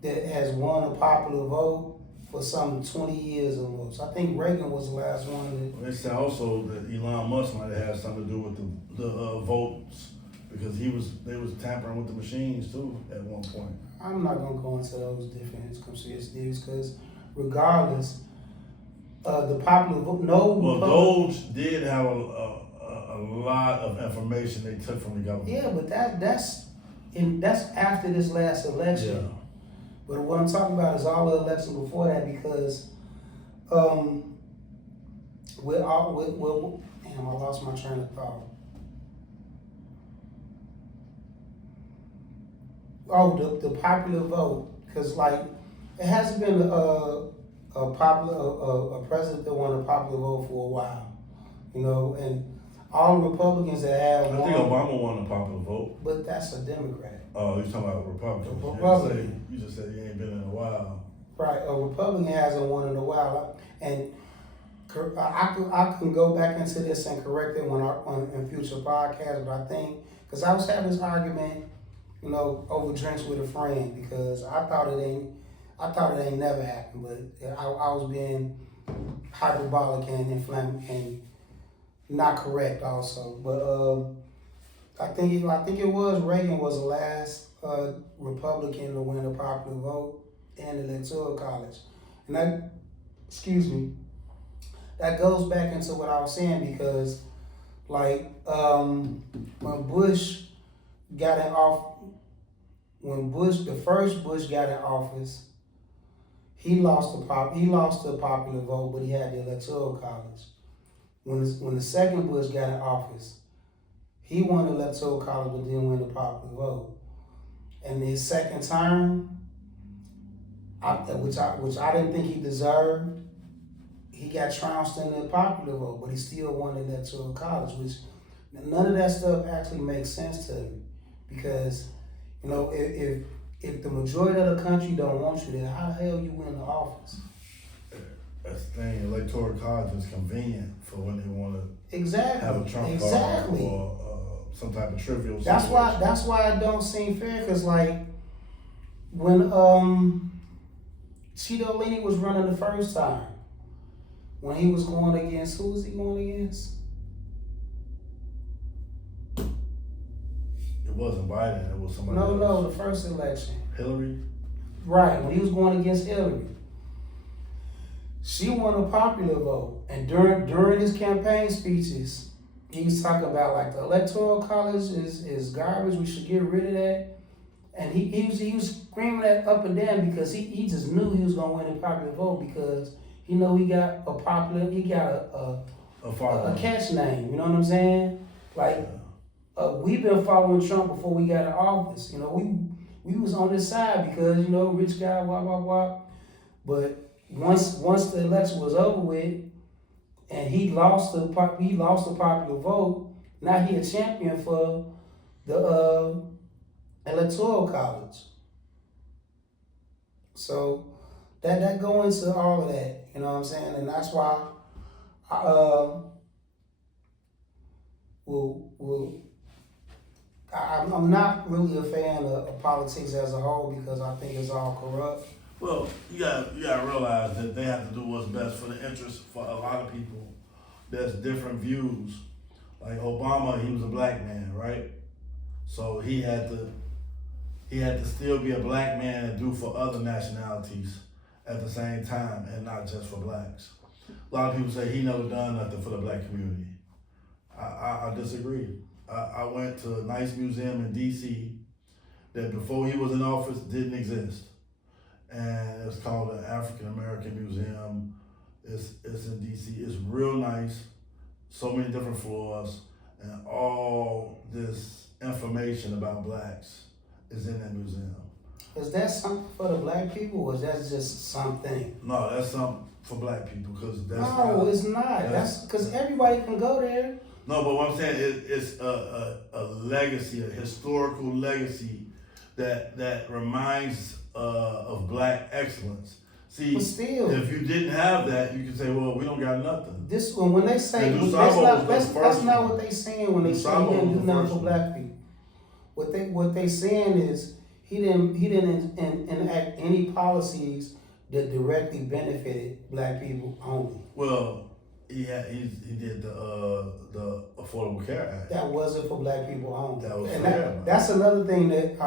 that has won a popular vote for some 20 years or more. So I think Reagan was the last one. They said also that Elon Musk might have had something to do with the votes, because they was tampering with the machines too at one point. I'm not gonna go into those different conspiracies because regardless, the popular vote, Well, Doge did have a lot of information they took from the government. Yeah, but that's after this last election. Yeah. But what I'm talking about is all the elections before that, because damn, I lost my train of thought. Oh, the popular vote, because like it hasn't been a president that won a popular vote for a while, you know, and all the Republicans that have I think Obama won the popular vote. But that's a Democrat. Oh, you're talking about Republicans. Republican. You just said he ain't been in a while. Right, a Republican hasn't won in a while, and I can go back into this and correct it in future podcasts. But I think because I was having this argument, you know, over drinks with a friend, because I thought it ain't never happened, but I was being hyperbolic and inflammatory and not correct also. But I think it was Reagan was the last Republican to win a popular vote in the Electoral College, and that goes back into what I was saying, because like when Bush got in the first Bush got in office, he lost the popular vote, but he had the Electoral College. When the second Bush got in office, he won the Electoral College but didn't win the popular vote. And his second term, which I didn't think he deserved, he got trounced in the popular vote, but he still won the Electoral College, which none of that stuff actually makes sense to me, because you know if the majority of the country don't want you there, how the hell you win the office? That's the thing. Electoral college is convenient for when they want to have a Trump card or some type of trivial. That's why it don't seem fair. Cause like when Cheeto Lenny was running the first time, when he was going against, who was he going against? It wasn't Biden. It was somebody else. No, the first election. Hillary. Right, when he was going against Hillary. She won a popular vote, and during his campaign speeches, he was talking about like the Electoral College is garbage. We should get rid of that. And he was screaming that up and down because he just knew he was gonna win the popular vote, because he know he got a catch name. You know what I'm saying? Like we've been following Trump before we got in office. You know, we was on this side because, you know, rich guy, blah blah blah. But once the election was over with, and he lost the popular vote. Now he a champion for the electoral college. So that go into all of that, you know what I'm saying, and that's why I I'm not really a fan of politics as a whole because I think it's all corrupt. Well, you gotta realize that they have to do what's best for the interest for a lot of people. There's different views. Like Obama, he was a black man, right? So he had to still be a black man and do for other nationalities at the same time and not just for blacks. A lot of people say he never done nothing for the black community. I disagree. I went to a nice museum in DC that before he was in office didn't exist. And it's called the African American Museum. It's in DC. It's real nice. So many different floors and all this information about blacks is in that museum. Is that something for the black people, or is that just something? No, that's something for black people because that's no, it's not. That's because everybody can go there. No, but what I'm saying it's a legacy, a historical legacy that reminds of black excellence. See, but still, if you didn't have that, you could say, well, we don't got nothing. This one, when they say that's not what they saying when they say he didn't do nothing for black people. What they saying is he didn't enact any policies that directly benefited black people only. Well, he did the Affordable Care Act. That wasn't for black people only. That was and that's another thing that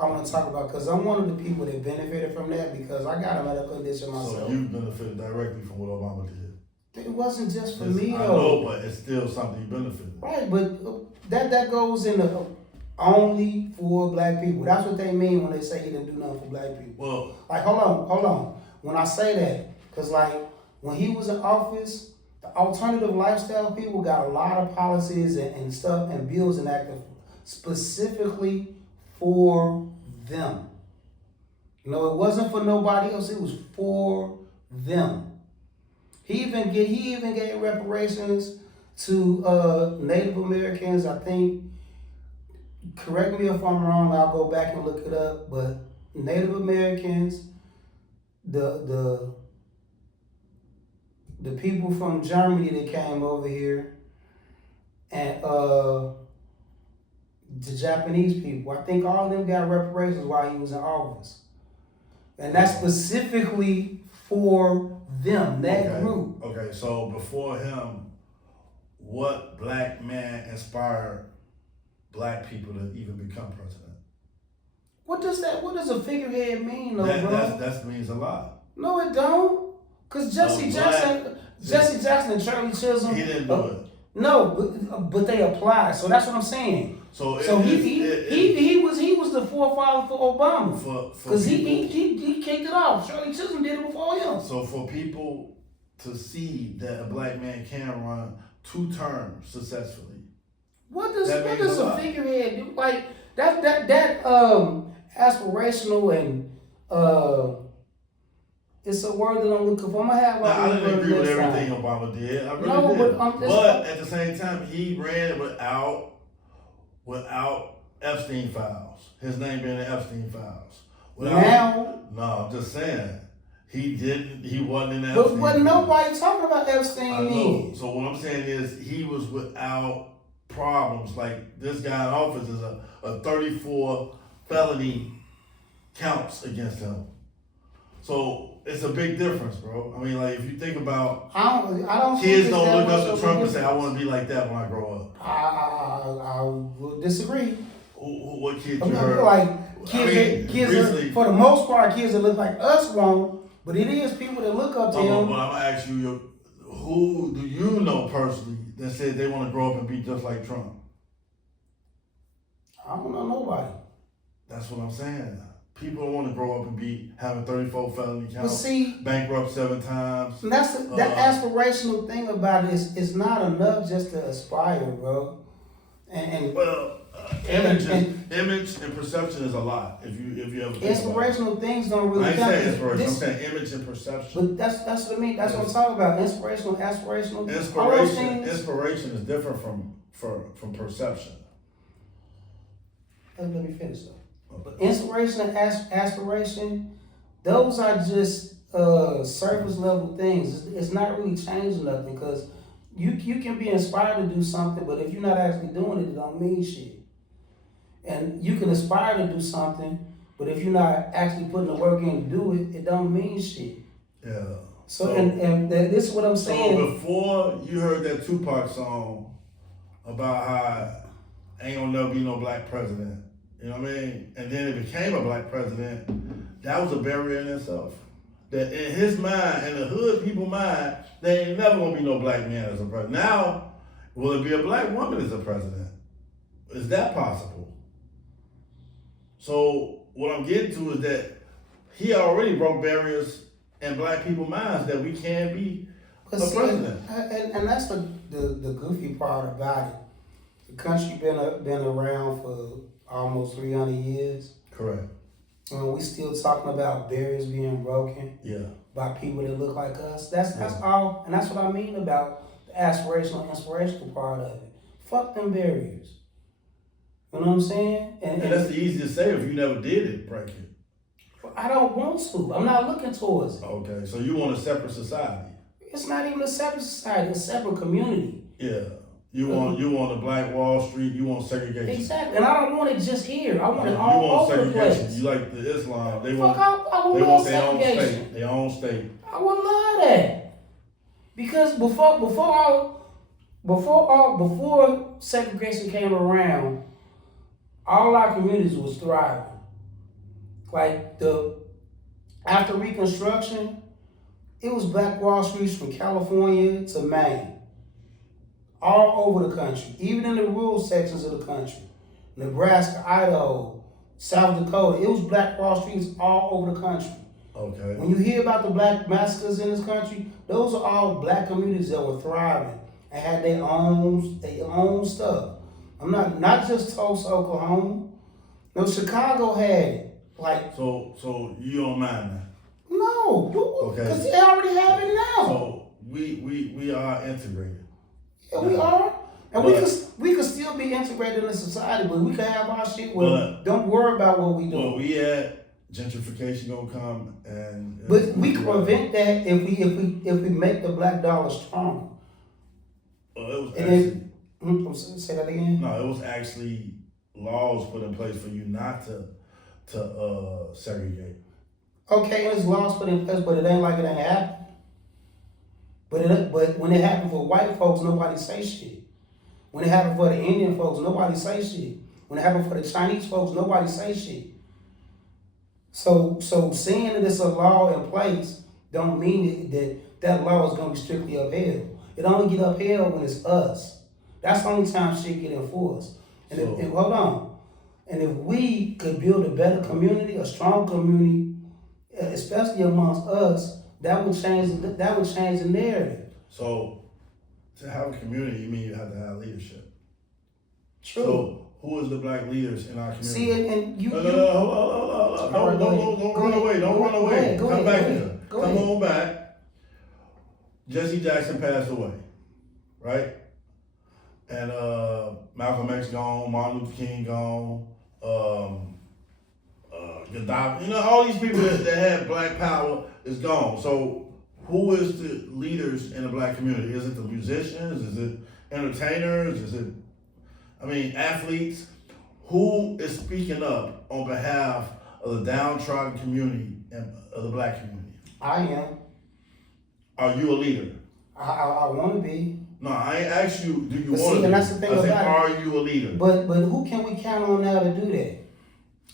I want to talk about because I'm one of the people that benefited from that because I got a medical condition myself. So you benefited directly from what Obama did. It wasn't just for me though. I know, but it's still something you benefited. Right, but that goes into only for black people. That's what they mean when they say he didn't do nothing for black people. Well, like hold on. When I say that, because like when he was in office, the alternative lifestyle people got a lot of policies and stuff and bills enacted specifically for them. You know, it wasn't for nobody else. It was for them. He even gave reparations to Native Americans. I think. Correct me if I'm wrong. I'll go back and look it up. But Native Americans, the people from Germany that came over here, and the Japanese people. I think all of them got reparations while he was in office. And that's specifically for them, that group. Okay, so before him, what black man inspired black people to even become president? What does a figurehead mean though, bro? That means a lot. No, it don't. Because Jesse Jackson and Charlie Chisholm. He didn't do it. No, but they applied. So that's what I'm saying. So he was the forefather for Obama. Because he kicked it off. Charlie Chisholm did it before him. So for people to see that a black man can run 2 terms successfully. What does a figurehead do? Like that aspirational and it's a word that I'm looking for. I'm gonna have I didn't agree with everything Obama did. I really did. But at the same time, he ran without Epstein files. His name being the Epstein files. No, I'm just saying. He wasn't in the Epstein. But nobody talking about Epstein. I know. So what I'm saying is he was without problems. Like this guy in office is a 34 felony counts against him. So it's a big difference, bro. I mean, like if you think about, I don't. Kids don't look up to Trump and say, "I want to be like that when I grow up." I will disagree. What kids you heard? Like kids for the most part, kids that look like us won't. But it is people that look up to him. But I'm gonna ask you, who do you know personally that said they want to grow up and be just like Trump? I don't know nobody. That's what I'm saying. People don't want to grow up and having 34 felony counts, but see, bankrupt 7 times. And that's that aspirational thing about it is not enough just to aspire, bro. And well, image and perception is a lot. If you ever think inspirational things don't really I ain't count. saying inspiration. I'm saying image and perception. But that's what I mean. That's what I'm talking about. Inspirational, aspirational. All those things. Inspiration is different from perception. Let me finish though. But inspiration and aspiration, those are just surface level things. It's not really changing nothing because you can be inspired to do something, but if you're not actually doing it, it don't mean shit. And you can aspire to do something, but if you're not actually putting the work in to do it, it don't mean shit. Yeah. So this is what I'm saying. So before you heard that Tupac song about how ain't gonna never be no black president, you know what I mean? And then it became a black president, that was a barrier in itself. That in his mind, in the hood people mind, there ain't never gonna be no black man as a president. Now, will it be a black woman as a president? Is that possible? So what I'm getting to is that he already broke barriers in black people's minds that we can be a president. And that's the goofy part about it. The country been around for almost 300 years. Correct. We still talking about barriers being broken. Yeah. By people that look like us. That's all, and that's what I mean about the aspirational, inspirational part of it. Fuck them barriers. You know what I'm saying? And that's the easiest to say if you never did it, break it. I don't want to. I'm not looking towards it. Okay, so you want a separate society? It's not even a separate society. It's a separate community. Yeah. You want a black Wall Street. You want segregation. Exactly, and I don't want it just here. I want it all over the place. You like the Islam? They want their own state. Their own state. I would love that because before segregation came around, all our communities was thriving. Like after Reconstruction, it was black Wall Streets from California to Maine. All over the country, even in the rural sections of the country. Nebraska, Idaho, South Dakota, it was black Wall Streets all over the country. Okay. When you hear about the black massacres in this country, those are all black communities that were thriving and had their own stuff. I'm not just Tulsa, Oklahoma. No, Chicago had it. Like so you don't mind that? No, okay. Because they already have it now. So we are integrated. Yeah, we are. And we could still be integrated in the society, but we can have our shit don't worry about what we do. Well, we had gentrification gonna come and but we can prevent that if we make the black dollar stronger. Well, it was actually say that again? No, it was actually laws put in place for you not to segregate. Okay, there's laws put in place, but it ain't like it ain't happening. But when it happened for white folks, nobody say shit. When it happened for the Indian folks, nobody say shit. When it happened for the Chinese folks, nobody say shit. So saying that it's a law in place don't mean that law is gonna be strictly upheld. It only get upheld when it's us. That's the only time shit get enforced. And hold on. And if we could build a better community, a strong community, especially amongst us, that would change the narrative. So to have a community, you mean you have to have leadership. True. So who is the black leaders in our community? See, and you. Hold on. Don't run away. Don't run away. Come back here. Come on back. Jesse Jackson passed away, right? And Malcolm X gone, Martin Luther King gone, Gaddafi, all these people that had black power is gone. So who is the leaders in the black community? Is it the musicians? Is it entertainers? Is it, athletes? Who is speaking up on behalf of the downtrodden community and of the black community? I am. Are you a leader? I want to be. No, I ain't asked you, do you want to be? And that's the thing I said, are you a leader? But who can we count on now to do that?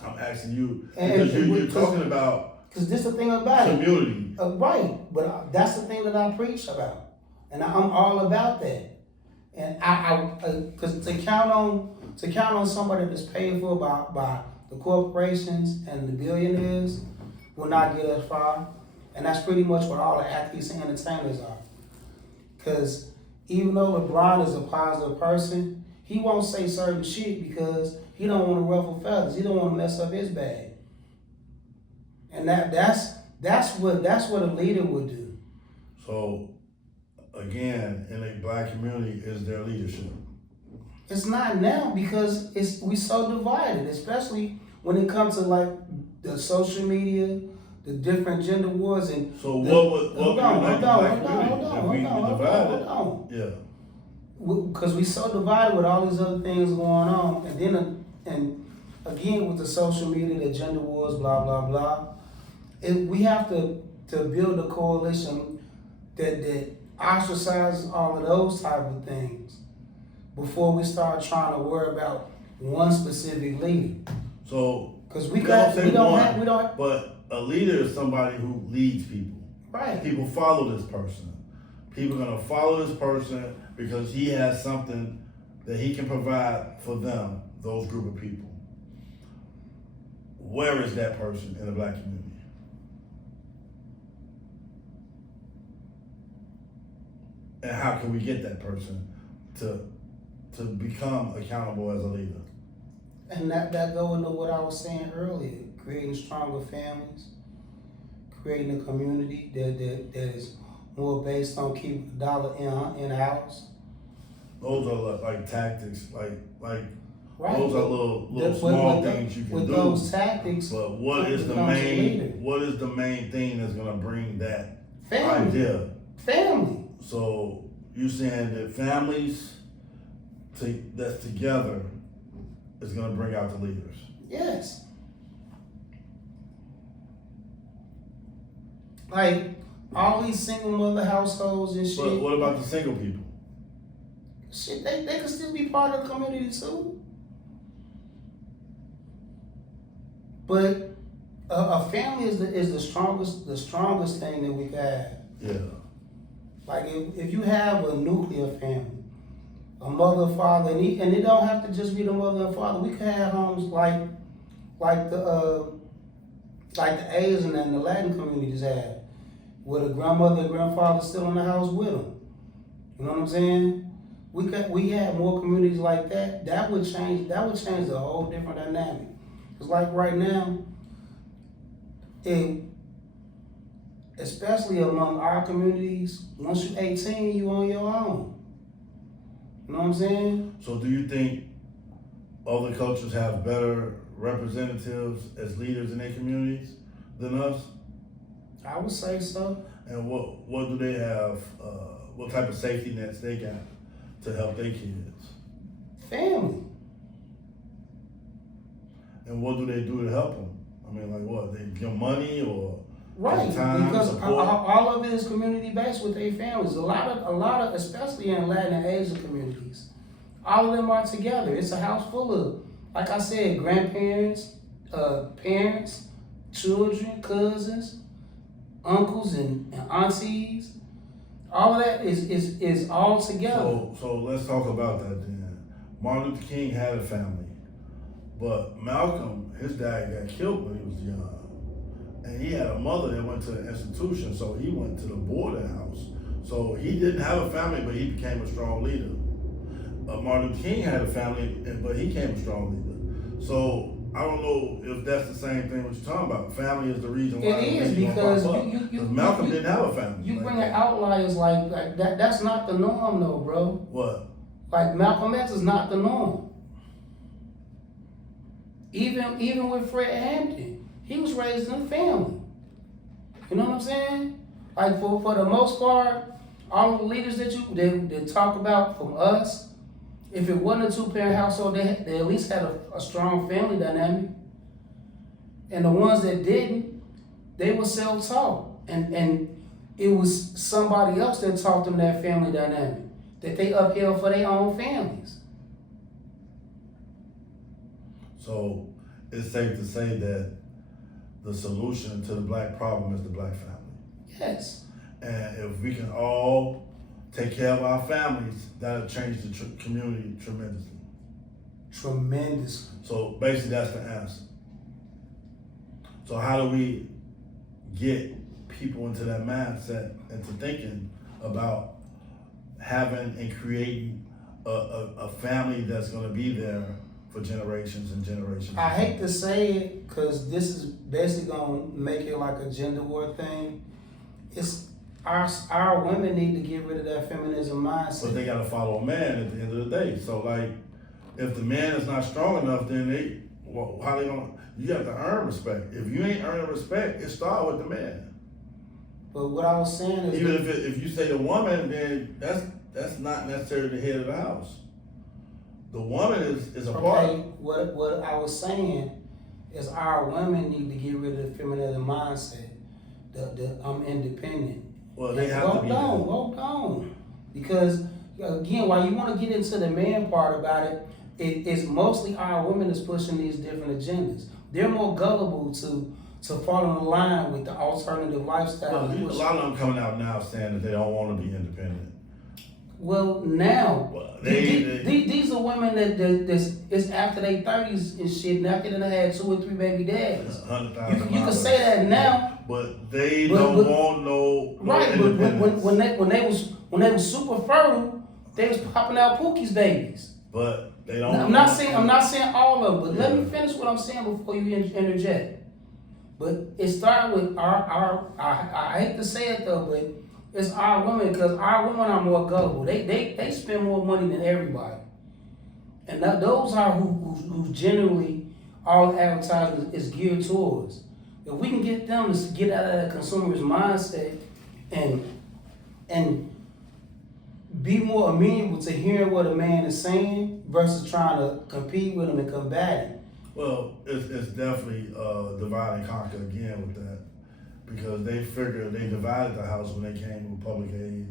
I'm asking you, because you're talking about because this is the thing about community. Right, but that's the thing that I preach about. And I'm all about that. And because to count on somebody that's paid for by the corporations and the billionaires will not get us far. And that's pretty much what all the athletes and entertainers are. Because even though LeBron is a positive person, he won't say certain shit because he don't want to ruffle feathers. He don't want to mess up his bag. And that's what a leader would do. So, again, in a black community, is there leadership? It's not now because we so divided, especially when it comes to like the social media, the different gender wars, and so what unite the black community if we divided? Yeah. Because we so divided with all these other things going on, and then and again with the social media, the gender wars, blah blah blah. We have to build a coalition that ostracizes all of those type of things before we start trying to worry about one specific leader. So because but a leader is somebody who leads people. Right. People follow this person. People are gonna follow this person because he has something that he can provide for them, those group of people. Where is that person in the black community? And how can we get that person to become accountable as a leader? And that go into what I was saying earlier, creating stronger families, creating a community that is more based on keeping the dollar in the house. Those are like tactics, like right. Those are little small things you can with do. With those tactics, but what is the main thing that's gonna bring that idea? Family. So you're saying that families that's together is gonna bring out the leaders? Yes. Like all these single mother households and shit. But what about the single people? Shit, they can still be part of the community too. But a family is the strongest thing that we can have. Yeah. Like if you have a nuclear family, a mother, father, and it don't have to just be the mother and father. We can have homes like the Asian and the Latin communities have, where the grandmother and grandfather still in the house with them. You know what I'm saying? We have more communities like that. That would change a whole different dynamic. It's like right now, especially among our communities, once you're 18, you on your own. You know what I'm saying? So do you think other cultures have better representatives as leaders in their communities than us? I would say so. And what do they have, what type of safety nets they got to help their kids? Family. And what do they do to help them? I mean, like what? They give money or right? Time, because support? all of it is community based with their families. A lot of, especially in Latin and Asian communities, all of them are together. It's a house full of, like I said, grandparents, parents, children, cousins, uncles, and aunties. All of that is all together. So let's talk about that then. Martin Luther King had a family, but Malcolm, his dad got killed when he was young. And he had a mother that went to the institution, so he went to the boarding house. So he didn't have a family, but he became a strong leader. Martin Luther King had a family, but he became a strong leader. So I don't know if that's the same thing what you're talking about. Family is the reason why. It is because Malcolm didn't have a family. You bring outliers like that. That's not the norm, though, bro. What? Like Malcolm X is not the norm. Even with Fred Hampton, he was raised in a family. You know what I'm saying? Like for the most part, all the leaders that talk about from us, if it wasn't a two-parent household, they at least had a strong family dynamic. And the ones that didn't, they were self-taught. And it was somebody else that taught them that family dynamic, that they upheld for their own families. So it's safe to say that the solution to the black problem is the black family. Yes. And if we can all take care of our families, that'll change the community tremendously. Tremendous. So basically that's the answer. So how do we get people into that mindset, into thinking about having and creating a family that's gonna be there for generations and generations. I hate to say it, cause this is basically gonna make it like a gender war thing. It's our women need to get rid of that feminism mindset. But they gotta follow a man at the end of the day. So like, if the man is not strong enough, then how they gonna? You have to earn respect. If you ain't earning respect, it start with the man. But what I was saying is, even if you say the woman, then that's not necessarily the head of the house. The woman is a part. Okay, what I was saying is our women need to get rid of the feminine mindset. I'm independent. Well, they have to be. Hold on. Because again, while you want to get into the man part about it, it's mostly our women that's pushing these different agendas. They're more gullible to fall in line with the alternative lifestyle. Well, a lot of them coming out now saying that they don't want to be independent. Well, now, these are women it's after their 30s and shit, and after they had 2 or 3 baby daddies. You can say that now. But they don't want no right, but when they was super fertile, they was popping out Pookie's babies. But they don't. I'm not saying all of them, but let me finish what I'm saying before you interject. But it started with I hate to say it though, but it's our women, because our women are more gullible. They spend more money than everybody, and those are who generally all advertising is geared towards. If we can get them to get out of that consumerist mindset and be more amenable to hearing what a man is saying versus trying to compete with him and combat him. Well, it's definitely divide and conquer again with that, because they figured they divided the house when they came with public aid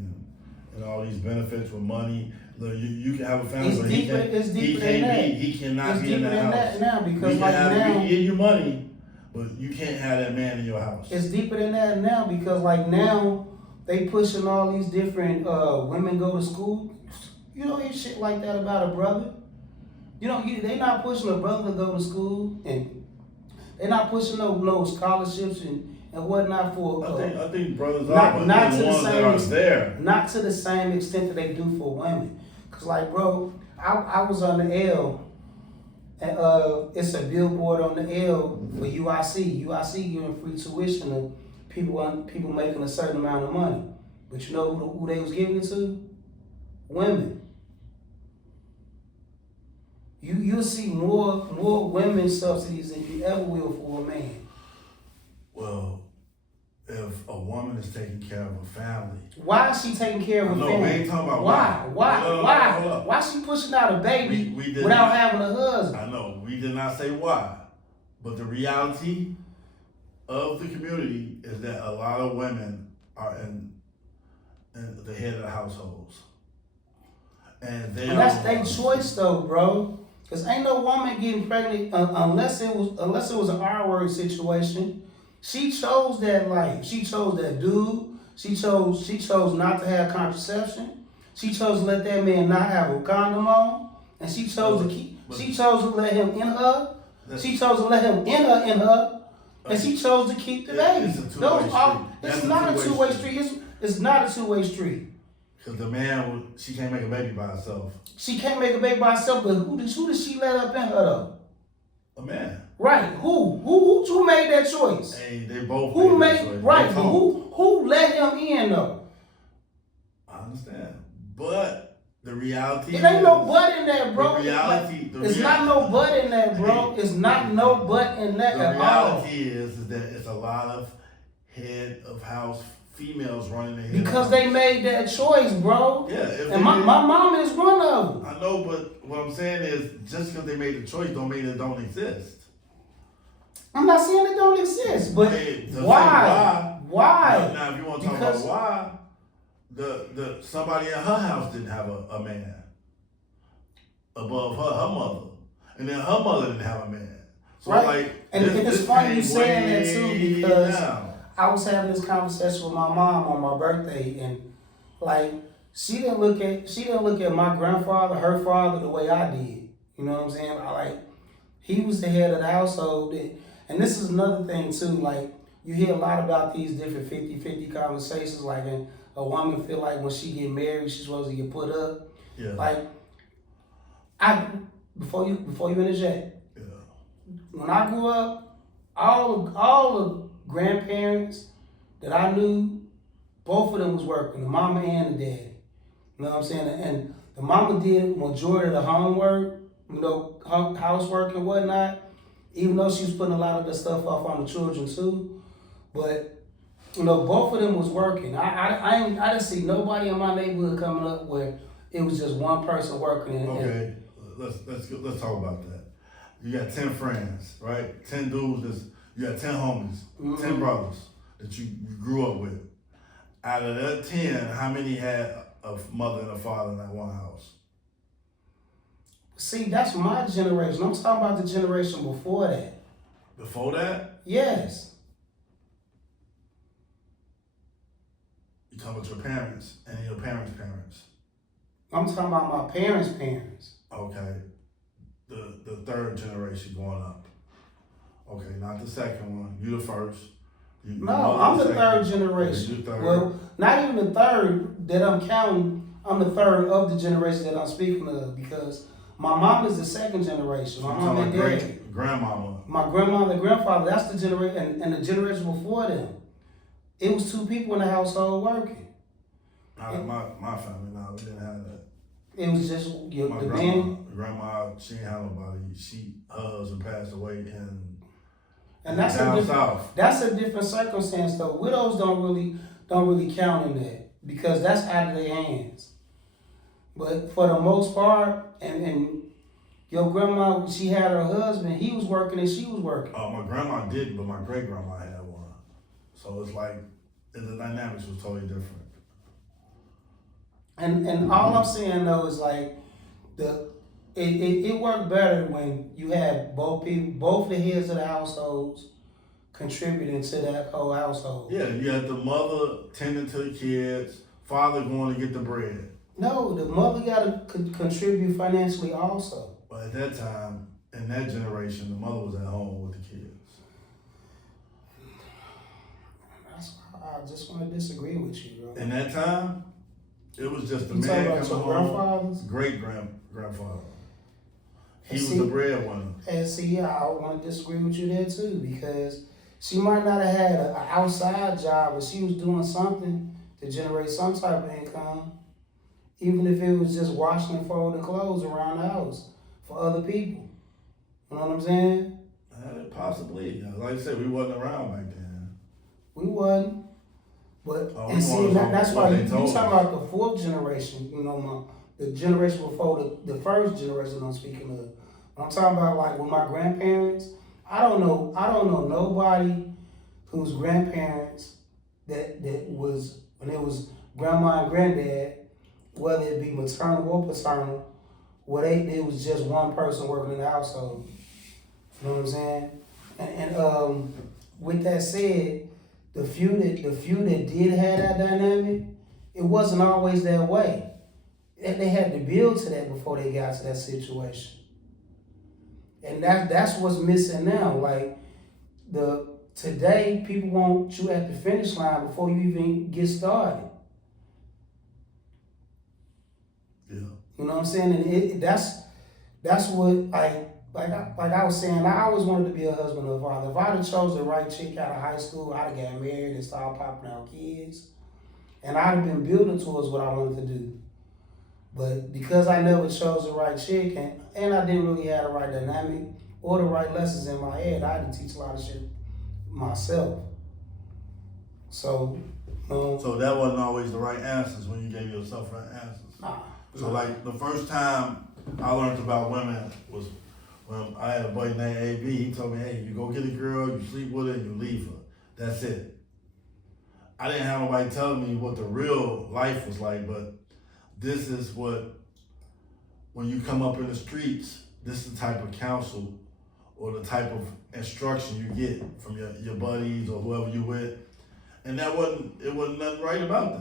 and all these benefits with money. Look, you can have a family, but he cannot be in that house. That now, because now he give you money, but you can't have that man in your house. It's deeper than that now, because like now they pushing all these different women go to school. You don't hear shit like that about a brother. They not pushing a brother to go to school, and they're not pushing no scholarships and whatnot for. I think brothers are not to the ones that are there. Not to the same extent that they do for women. Cause like, bro, I was on the L, and it's a billboard on the L for UIC. UIC giving free tuition to people making a certain amount of money. But you know who they was giving it to? Women. You'll see more women subsidies than you ever will for a man. Well, if a woman is taking care of a family, why is she taking care of a family? No, we ain't talking about why. Why she pushing out a baby without having a husband? I know, we did not say why, but the reality of the community is that a lot of women are in the head of the households, and that's their choice though, bro. Cause ain't no woman getting pregnant unless it was an R-word situation. She chose that life. She chose that dude. She chose not to have contraception. She chose to let that man not have a condom on, and she chose to let him in her. She chose to let him in her, and she chose to keep the baby. It's not a two-way street. It's not a two-way street. Because the man, she can't make a baby by herself. She can't make a baby by herself, but who did she let up in her though? A man. Right. Who made that choice? Hey, they both made that choice. Right, but who let him in though? I understand. But the reality it ain't no but in that, bro. It's not no but in that, bro. It's not no but in that at all. The reality is that it's a lot of head of house females running the head. Because they made that choice, bro. Yeah. And my mom is one of them. I know, but what I'm saying is, just because they made the choice don't mean it don't exist. I'm not saying it don't exist, but why? Why? Now, if you want to talk about why, the somebody in her house didn't have a man above her mother, and then her mother didn't have a man. So right. And it's funny you saying that too, because I was having this conversation with my mom on my birthday, and like she didn't look at my grandfather, her father, the way I did. You know what I'm saying? He was the head of the household, and this is another thing too. Like you hear a lot about these different 50-50 conversations. Like a woman feel like when she get married, she's supposed to get put up. Yeah. Like Before you interject, Yeah. when I grew up, all the grandparents that I knew, both of them was working, the mama and the daddy. You know what I'm saying? And the mama did majority of the homework, housework and whatnot, even though she was putting a lot of the stuff off on the children too. But both of them was working. I didn't see nobody in my neighborhood coming up where it was just one person working. Okay, let's talk about that. You got 10 friends, right? 10 dudes. You got 10 homies, 10 brothers that you grew up with. Out of that 10, how many had a mother and a father in that one house? See, that's my generation. I'm talking about the generation before that. Before that? Yes. You talking about your parents and your parents' parents? I'm talking about my parents' parents. Okay. The third generation going up. Okay, not the second one. You the first. No, I'm the third generation. You third. Well, not even the third that I'm counting. I'm the third of the generation that I'm speaking of because my mom is the second generation. My mom and dad. Grandmama. My grandmother and grandfather, that's the generation, and the generation before them. It was 2 people in the household working. My family, no, we didn't have that. It was just My the grandma, man. grandma, she didn't have nobody. Her husband passed away And that's down a south. That's a different circumstance though. Widows don't really count in that because that's out of their hands. But for the most part, and your grandma, she had her husband, he was working and she was working. My grandma didn't, but my great grandma had one. So it's like the dynamics was totally different. And all I'm saying though is like it worked better when you had both the heads of the households contributing to that whole household. Yeah, you had the mother tending to the kids, father going to get the bread. No, the mother got to contribute financially also. But at that time, in that generation, the mother was at home with the kids. That's why I just want to disagree with you, bro. In that time, it was just the You talking man about coming your home. grandfathers? Great grandfather. He was See- the breadwinner. And see, I want to disagree with you there too because she might not have had an outside job, but she was doing something to generate some type of income, even if it was just washing and folding clothes around the house for other people. You know what I'm saying? Possibly. Like I said, we wasn't around back then. We wasn't. But Oh, and see, we that's why you told talking us. about the 4th generation. The generation before the first generation I'm speaking of. I'm talking about like with my grandparents. I don't know nobody whose grandparents that was when it was grandma and granddad, whether it be maternal or paternal, where it was just one person working in the household. You know what I'm saying? And with that said, the few that did have that dynamic, it wasn't always that way. They had to build to that before they got to that situation. And that's what's missing now. Like today, people want you at the finish line before you even get started. Yeah. You know what I'm saying? And that's what like I was saying. I always wanted to be a husband or a father. If I'd have chose the right chick out of high school, I'd have got married and started popping out kids, and I'd have been building towards what I wanted to do. But because I never chose the right chick and I didn't really have the right dynamic or the right lessons in my head, I had to teach a lot of shit myself. So that wasn't always the right answers when you gave yourself right answers. Nah. So like the first time I learned about women was when I had a buddy named AB. He told me, hey, you go get a girl, you sleep with her, and you leave her. That's it. I didn't have nobody telling me what the real life was like, but this is what, when you come up in the streets, this is the type of counsel or the type of instruction you get from your buddies or whoever you with. And it wasn't nothing right about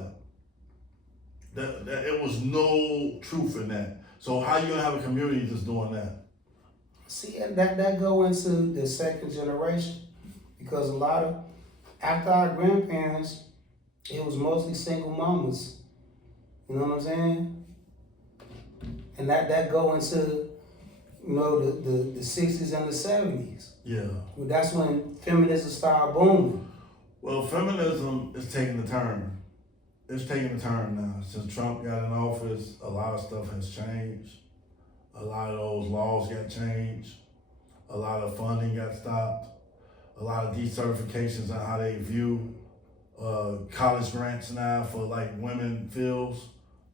that. That it was no truth in that. So how you gonna have a community just doing that? See, that go into the second generation because a lot of, after our grandparents, it was mostly single mamas. You know what I'm saying? and that go into the 60s and the 70s. Yeah. Well, that's when feminism started booming. Well, feminism is taking a turn. It's taking a turn now. Since Trump got in office, a lot of stuff has changed. A lot of those laws got changed. A lot of funding got stopped. A lot of decertifications on how they view college grants now for like women fields.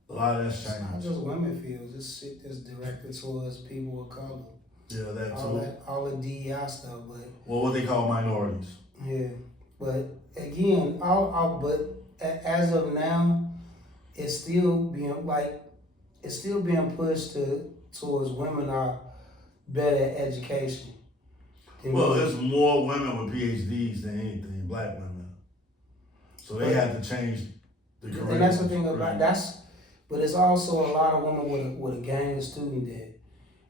A lot of that's It's not changed. just women fields. This shit that's directed towards people of color. Yeah, that All too. all the DEI stuff, but Well, what they call minorities. yeah. But again, as of now, it's still being pushed towards women are better at education. Well, there's more women with PhDs than anything, black women. So they had to change the curriculum. And that's the thing about but it's also a lot of women with a gain of student debt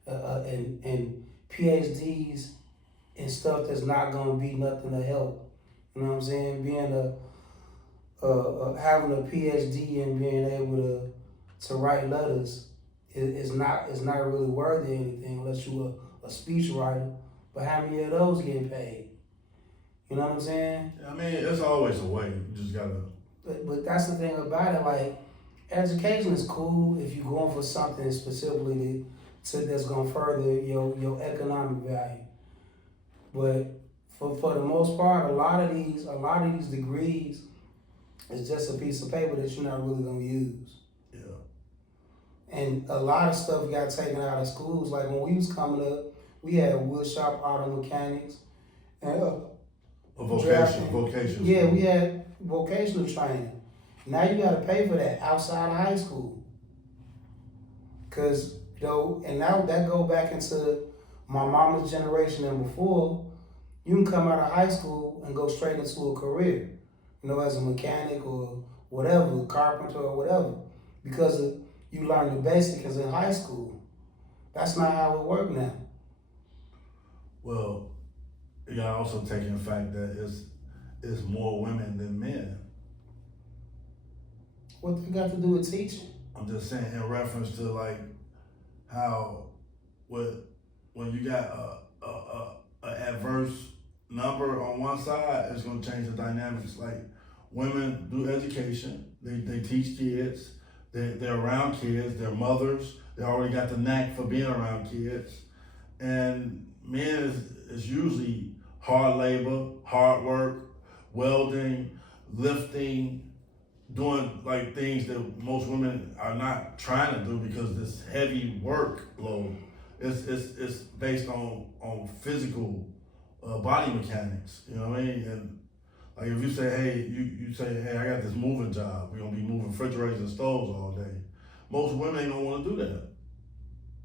and PhDs and stuff that's not gonna be nothing to help. You know what I'm saying? Being having a PhD and being able to write letters is not really worthy of anything unless you a speech writer. But how many of those getting paid? You know what I'm saying? I mean, it's always a way. You just gotta. But that's the thing about it. Like, education is cool if you're going for something specifically that's gonna further your economic value. But for the most part, a lot of these degrees is just a piece of paper that you're not really gonna use. Yeah. And a lot of stuff got taken out of schools. Like when we was coming up, we had wood shop auto mechanics and vocation. Yeah, we had vocational training. Now you gotta pay for that outside of high school. And now that go back into my mama's generation and before, you can come out of high school and go straight into a career, as a mechanic or whatever, carpenter or whatever, because you learn the basics in high school. That's not how it works now. Well, you gotta also take in the fact that it's more women than men. What they got to do with teaching? I'm just saying in reference to like how when you got a adverse number on one side, it's gonna change the dynamics. Like women do education, they teach kids, they're around kids, they're mothers, they already got the knack for being around kids. And men is usually hard labor, hard work, welding, lifting, doing like things that most women are not trying to do because this heavy workload is based on physical body mechanics. You know what I mean? And like if you say, hey, you say, hey, I got this moving job. We're gonna be moving refrigerators and stoves all day. Most women ain't gonna want to do that.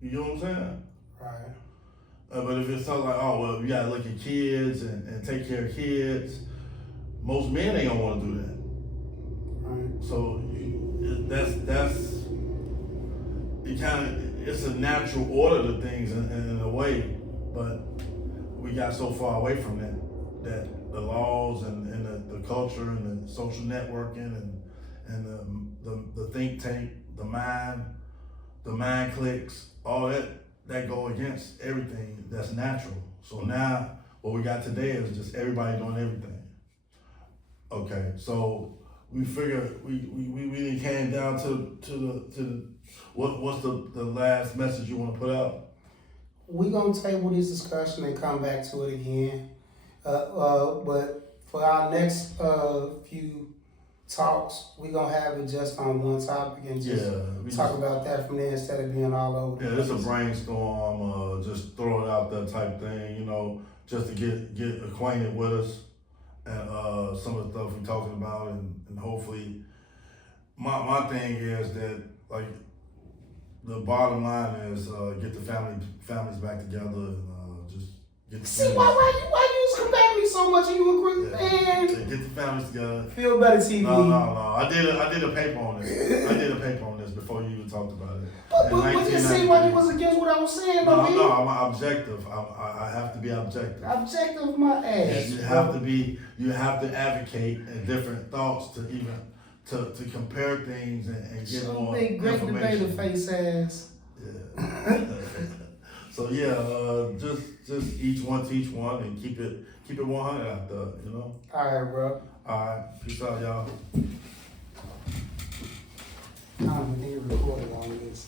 You know what I'm saying? Right. But if it's something like, oh, well, you gotta look at kids and take care of kids, most men ain't gonna wanna do that. Right. So it's a natural order to things in a way, but we got so far away from that the laws and the culture and the social networking and the think tank, the mind clicks, all that go against everything that's natural. So now what we got today is just everybody doing everything. Okay, so we figured we really came down to the what's the last message you want to put out? We're gonna table this discussion and come back to it again. But for our next few talks, we're gonna have it just on one topic and just talk about that from there instead of being all over. Yeah, it's a brainstorm, just throw it out there type thing, just to get acquainted with us and some of the stuff we're talking about, and hopefully, my thing is that like the bottom line is get the families back together and just get. See why you was combating me so much and you agree, man? Get the families together. Phil Better TV. No. I did a paper on this. Before you even talked about it. But you see why you was against what I was saying, No, I'm objective. I have to be objective. Objective, my ass. You have to advocate different thoughts to even to compare things and get more big great information. debater face ass. Yeah. So yeah, just each one teach one and keep it 100 out there, you know. All right, bro. All right, peace out, y'all. I don't even think you recorded on this.